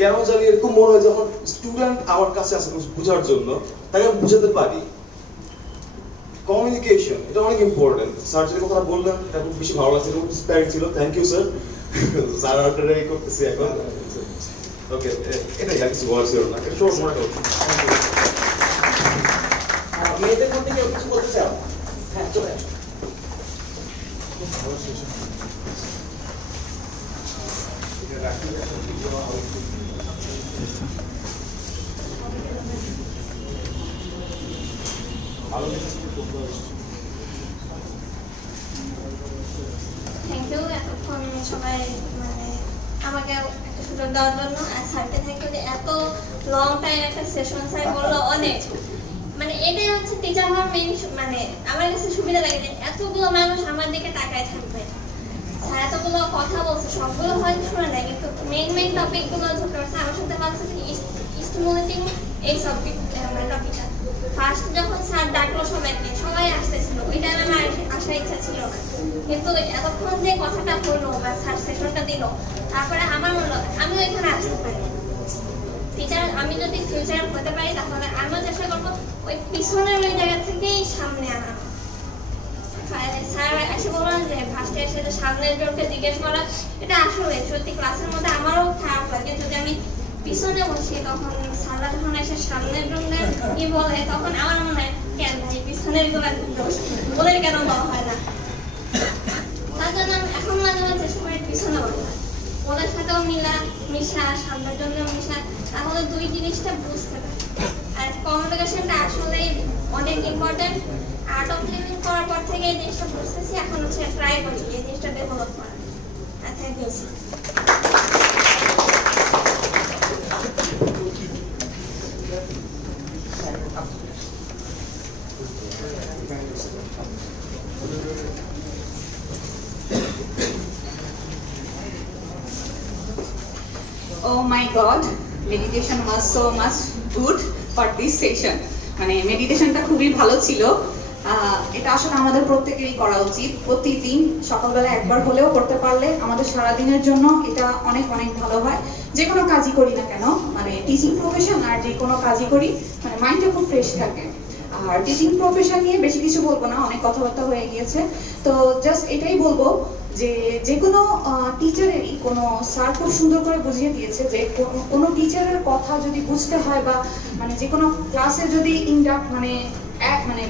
কেন জানি এরকম মনে হয় যখন স্টুডেন্ট আমার কাছে আসে বোঝার জন্য, তাকে আমি বুঝাতে পারি। কমিউনিকেশন এটা অনেক ইম্পর্টেন্ট। স্যার যে কথা বললেন এটা খুব বেশি ভালো লাগছে, খুব ইন্সপায়ারিং ছিল। Thank you sir. Sir order করতেছি এখন। ওকে, এটাই আর কিছু বলার ছিল না, এটা সব মনে করছি। মেয়েদের মধ্যে কেউ কিছু বলতে চাও? হ্যাঁ, চলে আসো। থ্যাংক ইউ এতক্ষণ সবাই মানে আমাকে একটা সুযোগ দেওয়ার জন্য। আর স্যারকে থ্যাংক ইউ যে এত লং টাইম একটা সেশন স্যার বললো অনেক, মানে এটাই হচ্ছে টিচার হওয়ার মেইন, মানে আমার কাছে সুবিধা লাগে যে এতগুলো মানুষ আমার দিকে তাকায় থাকবে। স্যার এতগুলো কথা বলছে, সবগুলো হয়তো শুনে নেয়, কিন্তু মেইন টপিকগুলো ধরতে পারছে। আমার সাথে ভালো স্টিমুলেটিং এই সাবজেক্ট মানে টপিকটা ফার্স্ট যখন স্যার ডাকলো সবাইকে, সবাই আসতেছিল, ওই টাইমে আমার আসার ইচ্ছা ছিল না, কিন্তু এতক্ষণ যে কথাটা হলো বা স্যার সেশনটা দিল, তারপরে আমার মনে হলো আমিও এখানে আসতে পারি। টিচার আমি যদি ফিউচারে হতে পারি তাহলে আমিও চেষ্টা করবো ওই পিছনের ওই জায়গা থেকেই সামনে আনা। স্যার এসে বললাম যে ফার্স্টে এসে যে সামনের জনকে জিজ্ঞেস করা, এটা আসলে সত্যি ক্লাসের মধ্যে আমারও খারাপ লাগে। যদি আমি পিছনে বসি তখন স্যাররা যখন এসে সামনের জনের কি বলে, তখন আমার মনে হয় কেন ভাই পিছনের গুলা বলে কেন বলা হয় না। তার জন্য এখন মাঝে মাঝে চেষ্টা করি পিছনে বলা, ওদের সাথেও মিশা, সামনের জন্য মিশা, তাহলে দুই জিনিসটা বুঝতে পারি। আর কমিউনিকেশনটা আসলেই অনেক ইম্পর্টেন্ট। আর্ট অফ লিভিং করার পর থেকে এই জিনিসটা বুঝতেছি, এখন হচ্ছে ট্রাই করছি এই জিনিসটা ডেভেলপ করার। Thank you. Oh my God, meditation was so much good for this session. মানে মেডিটেশনটা খুবই ভালো ছিল। এটা আসলে আমাদের প্রত্যেকেরই করা উচিত। প্রতিদিন সকালবেলা একবার হলেও করতে পারলে আমাদের সারাদিনের জন্য এটা অনেক অনেক ভালো হয়। যে কোনো কাজই করি না কেন, মানে টিচিং প্রফেশন আর যে কোনো কাজই করি, মানে মাইন্ডটা খুব ফ্রেশ থাকে। আর টিচিং প্রফেশন নিয়ে বেশি কিছু বলবো না, অনেক কথাবার্তা হয়ে গিয়েছে। তো জাস্ট এটাই বলবো যে কোনো টিচারেরই কোনো স্যার খুব সুন্দর করে বুঝিয়ে দিয়েছে যে কোনো টিচারের কথা যদি বুঝতে হয় বা মানে যে কোনো ক্লাসে যদি মানে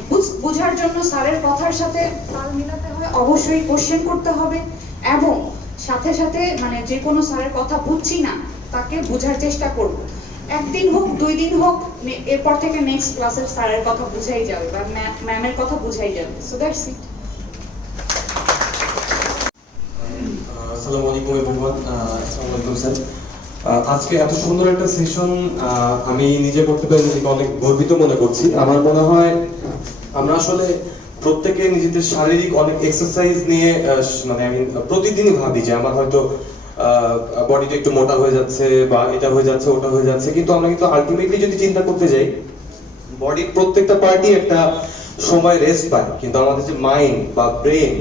বোঝার জন্য স্যারের কথার সাথে তাল মেলাতে হয়, অবশ্যই কোশ্চেন করতে হবে এবং সাথে সাথে মানে যে কোনো স্যারের কথা বুঝছি না তাকে বোঝার চেষ্টা করব। একদিন হোক 2 দিন হোক এরপর থেকে নেক্সট ক্লাসের স্যারের কথা বুঝাই যাবে বা ম্যামের কথা বুঝাই যাবে। So that's it. আসসালামু আলাইকুম এভরিওয়ান। আসসালামু আলাইকুম স্যার। আজকে এত সুন্দর একটা সেশন আমি নিজে করতে পেরে নিজেকে অনেক গর্বিত মনে করছি। আমার মনে হয় আমরা আসলে প্রত্যেকে নিজেদের শারীরিক অনেক এক্সারসাইজ নিয়ে মানে আমি প্রতিদিনই ভাবি যে আমার হয়তো বডিটা একটু মোটা হয়ে যাচ্ছে বা এটা হয়ে যাচ্ছে ওটা হয়ে যাচ্ছে, কিন্তু আমরা কিন্তু আলটিমেটলি যদি চিন্তা করতে যাই বডির প্রত্যেকটা পার্টি একটা সময় রেস্ট পায়, কিন্তু আমাদের যে মাইন্ড বা ব্রেন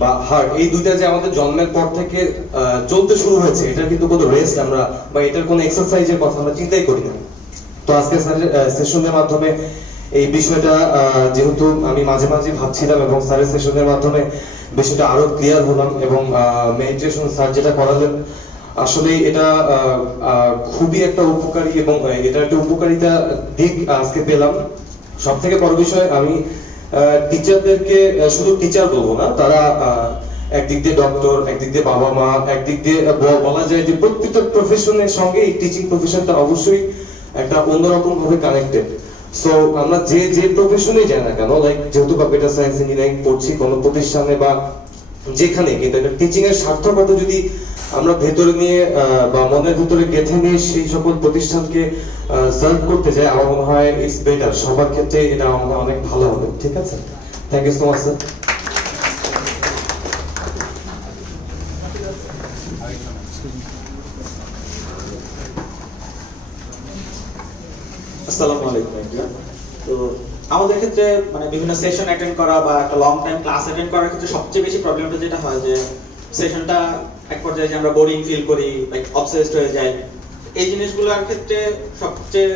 বা হার্ট এই দুইটা যে আমাদের জন্মের পর থেকে চলতে শুরু হয়েছে এটার কিন্তু কোনো রেস্ট আমরা বা এটার কোনো এক্সারসাইজের কথা আমরা চিন্তাই করি না। তো আজকে স্যারের সেশনের মাধ্যমে এই বিষয়টা যেহেতু আমি মাঝে মাঝে ভাবছিলাম এবং স্যারের সেশনের মাধ্যমে বিষয়টা আরো ক্লিয়ার হলাম এবং মেডিটেশন স্যার যেটা করালেন আসলে এটা খুবই একটা উপকারী এবং এটা একটা উপকারিতা দিক আজকে পেলাম। সব থেকে বড় বিষয় আমি টিচারদেরকে শুধু টিচার বলবো না, তারা একদিক দিয়ে ডক্টর, একদিক দিয়ে বাবা মা, একদিক দিয়ে বলা যায় যে প্রত্যেকটা প্রফেশনের সঙ্গে এই টিচিং প্রফেশনটা অবশ্যই একটা অন্যরকম ভাবে কানেক্টেড। সো আমরা যে যে প্রফেশনে যাই না কেন, লাইক যেহেতু কম্পিউটার সায়েন্স ইঞ্জিনিয়ারিং পড়ছি কোনো প্রতিষ্ঠানে বা যেখানে, কিন্তু একটা টিচিং এর সার্থকতা যদি আমরা ভেতরে নিয়ে বা মনের ভিতরে গেঁথে নিয়ে সেই সকল প্রতিষ্ঠানকে সার্ভ করতে যাই, আমার মনে হয় ইটস বেটার, সবার ক্ষেত্রে এটা আমাদের অনেক ভালো হবে। ঠিক আছে, thank you so much sir. আসসালামু আলাইকুম। তো আমাদের ক্ষেত্রে মানে বিভিন্ন সেশন অ্যাটেন্ড করা বা একটা লং টাইম ক্লাস অ্যাটেন্ড করার ক্ষেত্রে সবচেয়ে বেশি প্রবলেমটা যেটা হয় যে সেশনটা এক পর্যায়ে যে আমরা বোরিং ফিল করি, লাইক অবসেসড হয়ে যাই। এই জিনিসগুলোর ক্ষেত্রে সবচেয়ে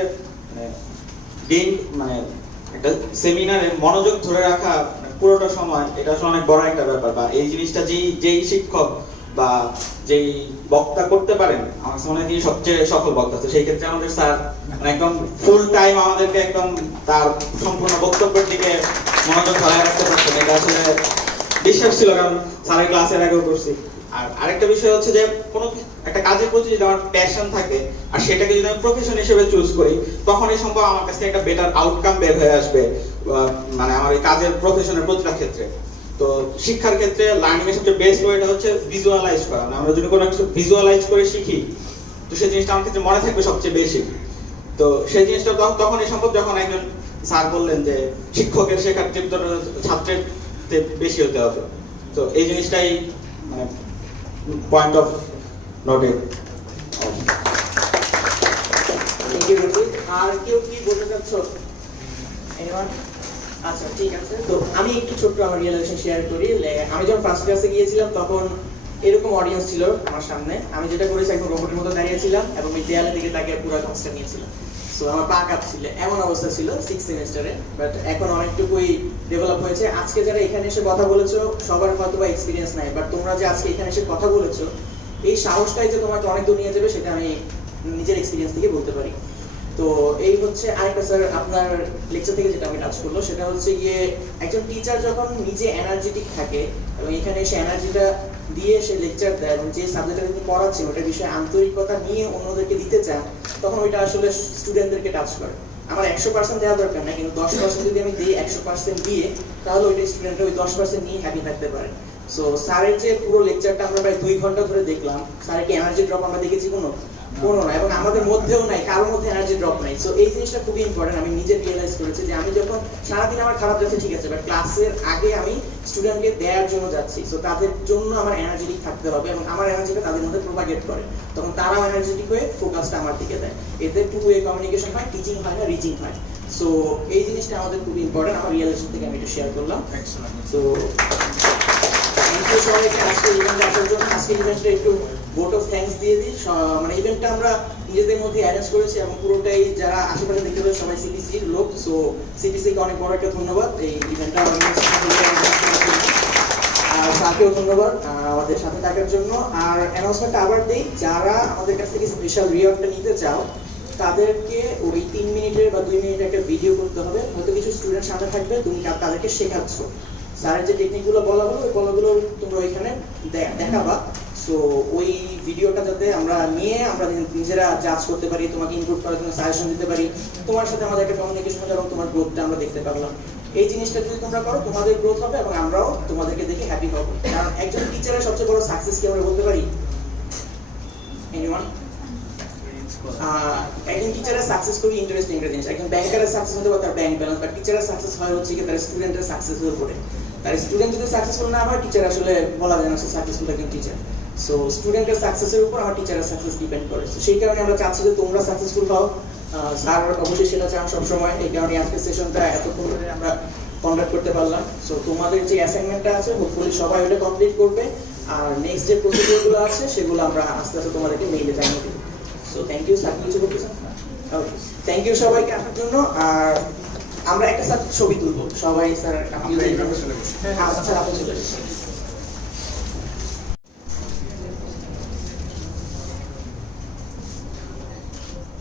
মানে একটা সেমিনারে মনোযোগ ধরে রাখা পুরোটা সময় এটা আসলে অনেক বড় একটা ব্যাপার, বা এই জিনিসটা যেই শিক্ষক বা যেই বক্তা করতে পারেন আমার মনে হয় তিনি সবচেয়ে সফল বক্তা। তো সেই ক্ষেত্রে আমাদের স্যার মানে একদম ফুল টাইম আমাদেরকে একদম তার সম্পূর্ণ বক্তব্যের দিকে মনোযোগ ধরে রাখতে পারছেন, এটা আসলে বিশ্বাস ছিল, কারণ স্যারের ক্লাসের আগেও করছি। আর আরেকটা বিষয় হচ্ছে যে কোনো একটা কাজের প্রতি যদি আমার প্যাশন থাকে আর সেটাকে যদি আমি প্রফেশন হিসেবে চুজ করি, তখনই সম্ভব আমার কাছে একটা বেটার আউটকাম বের হয়ে আসবে মানে আমার এই কাজের প্রফেশনের প্রতিটা ক্ষেত্রে। তো শিক্ষার ক্ষেত্রে লার্নিং এর সবচেয়ে বেস্ট ওয়েটা হচ্ছে ভিজুয়ালাইজ করা। আমরা যদি কোনো কিছু ভিজুয়ালাইজ করে শিখি তো সেই জিনিসটা আমার ক্ষেত্রে মনে থাকবে সবচেয়ে বেশি। তো সেই জিনিসটা তখনই সম্ভব যখন একজন স্যার বললেন যে শিক্ষকের শেখার তীব্রতা ছাত্রের বেশি হতে হবে। তো এই জিনিসটাই মানে পয়েন্ট অফ নোটেড। আর কেউ কি বলতে চাচ্ছ? এনিওয়ান? আচ্ছা ঠিক আছে, তো আমি একটু ছোট্ট আমার রিয়েলাইজেশন শেয়ার করি। আমি যখন ফার্স্ট ক্লাসে গিয়েছিলাম তখন এরকম অডিয়েন্স ছিল আমার সামনে। আমি যেটা করেছি একদম রোবটের মতো দাঁড়িয়েছিলাম এবং এই দেয়ালের দিকে তাকিয়ে পুরো ক্লাসটা নিয়েছিলাম। সো আমার পা কাঁপছিল, এমন অবস্থা ছিল 6 সেমিস্টারে। বাট এখন অনেকটুকুই ডেভেলপ হয়েছে। আজকে যারা এখানে এসে কথা বলেছো সবার হয়তো বা এক্সপিরিয়েন্স নাই, বাট তোমরা যে আজকে এখানে এসে কথা বলেছো এই সাহসটাই যে তোমাকে অনেক দূর নিয়ে যাবে সেটা আমি নিজের এক্সপিরিয়েন্স থেকে বলতে পারি। তো এই হচ্ছে আরেকটা স্যার আপনার লেকচার থেকে যেটা আমি টাচ করলো সেটা হচ্ছে গিয়ে একজন টিচার যখন নিজে এনার্জেটিক থাকে এবং এখানে এসে এনার্জিটা দিয়ে সে লেকচার দেয় এবং যে সাবজেক্টটা তিনি পড়াচ্ছেন ওটার বিষয়ে আন্তরিকতা নিয়ে অন্যদেরকে দিতে চান, তখন ওইটা আসলে স্টুডেন্টদেরকে টাচ করে। আমার 100% দেওয়া দরকার না, কিন্তু 10% যদি আমি দিই 100% দিয়ে, তাহলে ওইটা স্টুডেন্টরা ওই 10% নিয়ে হ্যাপি থাকতে পারে। সো স্যারের যে পুরো লেকচারটা আমরা প্রায় 2 ঘন্টা ধরে দেখলাম, স্যারের কি এনার্জি ড্রপ আমরা দেখেছি কোনো না, এবং আমাদের মধ্যেও নাই, কারোর মধ্যে এনার্জি ড্রপ নাই। সো এই জিনিসটা খুবই ইম্পর্টেন্ট। আমি নিজে রিয়েলাইজ করেছি যে আমি যখন সারাদিন আমার খারাপ যাচ্ছে ঠিক আছে, বাট ক্লাসের আগে আমি স্টুডেন্টকে দেওয়ার জন্য যাচ্ছি। সো তাদের জন্য আমার এনার্জেটিক থাকতে হবে এবং আমার এনার্জিটা তাদের মধ্যে প্রোপাগেট করে, তখন তারাও এনার্জেটিক হয়ে ফোকাসটা আমার দিকে দেয়। এতে টু ওয়ে কমিউনিকেশন হয়, টিচিং হয় না, রিচিং হয়। সো এই জিনিসটা আমাদের খুবই ইম্পর্টেন্ট। আমার রিয়েলাইজেশন থেকে আমি এটা শেয়ার করলাম। সো থ্যাংক ইউ সবাইকে আজকে ইভেন্টে আসার জন্য। আজকে ইভেন্টটা একটু ভোট অফ থ্যাঙ্কস দিয়ে দিই। মানে ইভেন্টটা আমরা নিজেদের মধ্যে অ্যারেঞ্জ করেছি এবং পুরোটাই যারা আশেপাশে দেখতে পাবে সবাই সিপিসির লোক। সো সিপিসিকে অনেক বড় একটা ধন্যবাদ এই ইভেন্টটা স্যারকেও ধন্যবাদ আমাদের সাথে থাকার জন্য। আর অ্যানাউন্সমেন্টটা আবার দিই, যারা আমাদের কাছ থেকে স্পেশাল রিওয়ার্ডটা নিতে চাও তাদেরকে ওই 3 মিনিটের বা 2 মিনিটের একটা ভিডিও করতে হবে। হয়তো কিছু স্টুডেন্ট সামনে থাকবে, তুমি তাদেরকে শেখাচ্ছ। স্যারের যে টেকনিকগুলো বলা হলো ওই বলাগুলো তোমরা ওইখানে দেখাবা। সো ওই ভিডিওটা যাতে আমরা নিয়ে আমরা নিজেরা জাজ করতে পারি, তোমাকে ইনপুট করার জন্য সাজেশন দিতে পারি, তোমার সাথে আমাদের একটা কমিউনিকেশন হবে এবং তোমার গ্রোথটা আমরা দেখতে পারলাম। এই জিনিসটা যদি তোমরা করো তোমাদের গ্রোথ হবে এবং আমরাও তোমাদেরকে দেখে হ্যাপি হবো। কারণ একজন টিচারের সবচেয়ে বড় সাকসেস কি আমরা বলতে পারি? এনিওয়ান? একজন টিচারের সাকসেস খুবই ইন্টারেস্টিং একটা জিনিস। একজন ব্যাংকারের সাকসেস হতে পারে তার ব্যাংক ব্যালেন্স, বাট টিচারের সাকসেস হয় হচ্ছে কি তার স্টুডেন্টের সাকসেসের উপরে। তার স্টুডেন্ট যদি সাকসেসফুল না হয় টিচার আসলে বলা যায় না সে সাকসেসফুল একজন টিচার। সো স্টুডেন্টের সাকসেসের উপর আমার টিচারের সাকসেস ডিপেন্ড করে। সো সেই কারণে আমরা চাচ্ছি যে তোমরা সাকসেসফুল হও। স্যার অবশ্যই সেটা চান সবসময়, এই কারণে আজকের সেশনটা এতক্ষণ ধরে আমরা কন্ডাক্ট করতে পারলাম। সো তোমাদের যে অ্যাসাইনমেন্টটা আছে হোপফুলি সবাই ওটা কমপ্লিট করবে, আর নেক্সট যে প্রসিডিওরগুলো আছে সেগুলো আমরা আস্তে আস্তে তোমাদেরকে মেইলে জানিয়ে দেবো। So thank you. স্যার কিছু বলতে চান? ওকে, থ্যাংক ইউ সবাইকে আসার জন্য। আর আমরা একটা সাথে ছবি তুলবো সবাই। স্যার আপনি আচ্ছা আপনি চলে এসেছেন।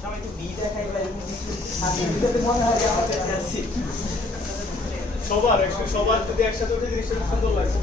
সবাই একটু বি দেখাই বা এরকম কিছু মনে হয় যে আমার কাছে আছি। সবার যদি একসাথে উঠে জিনিসটা সুন্দর লাগছে।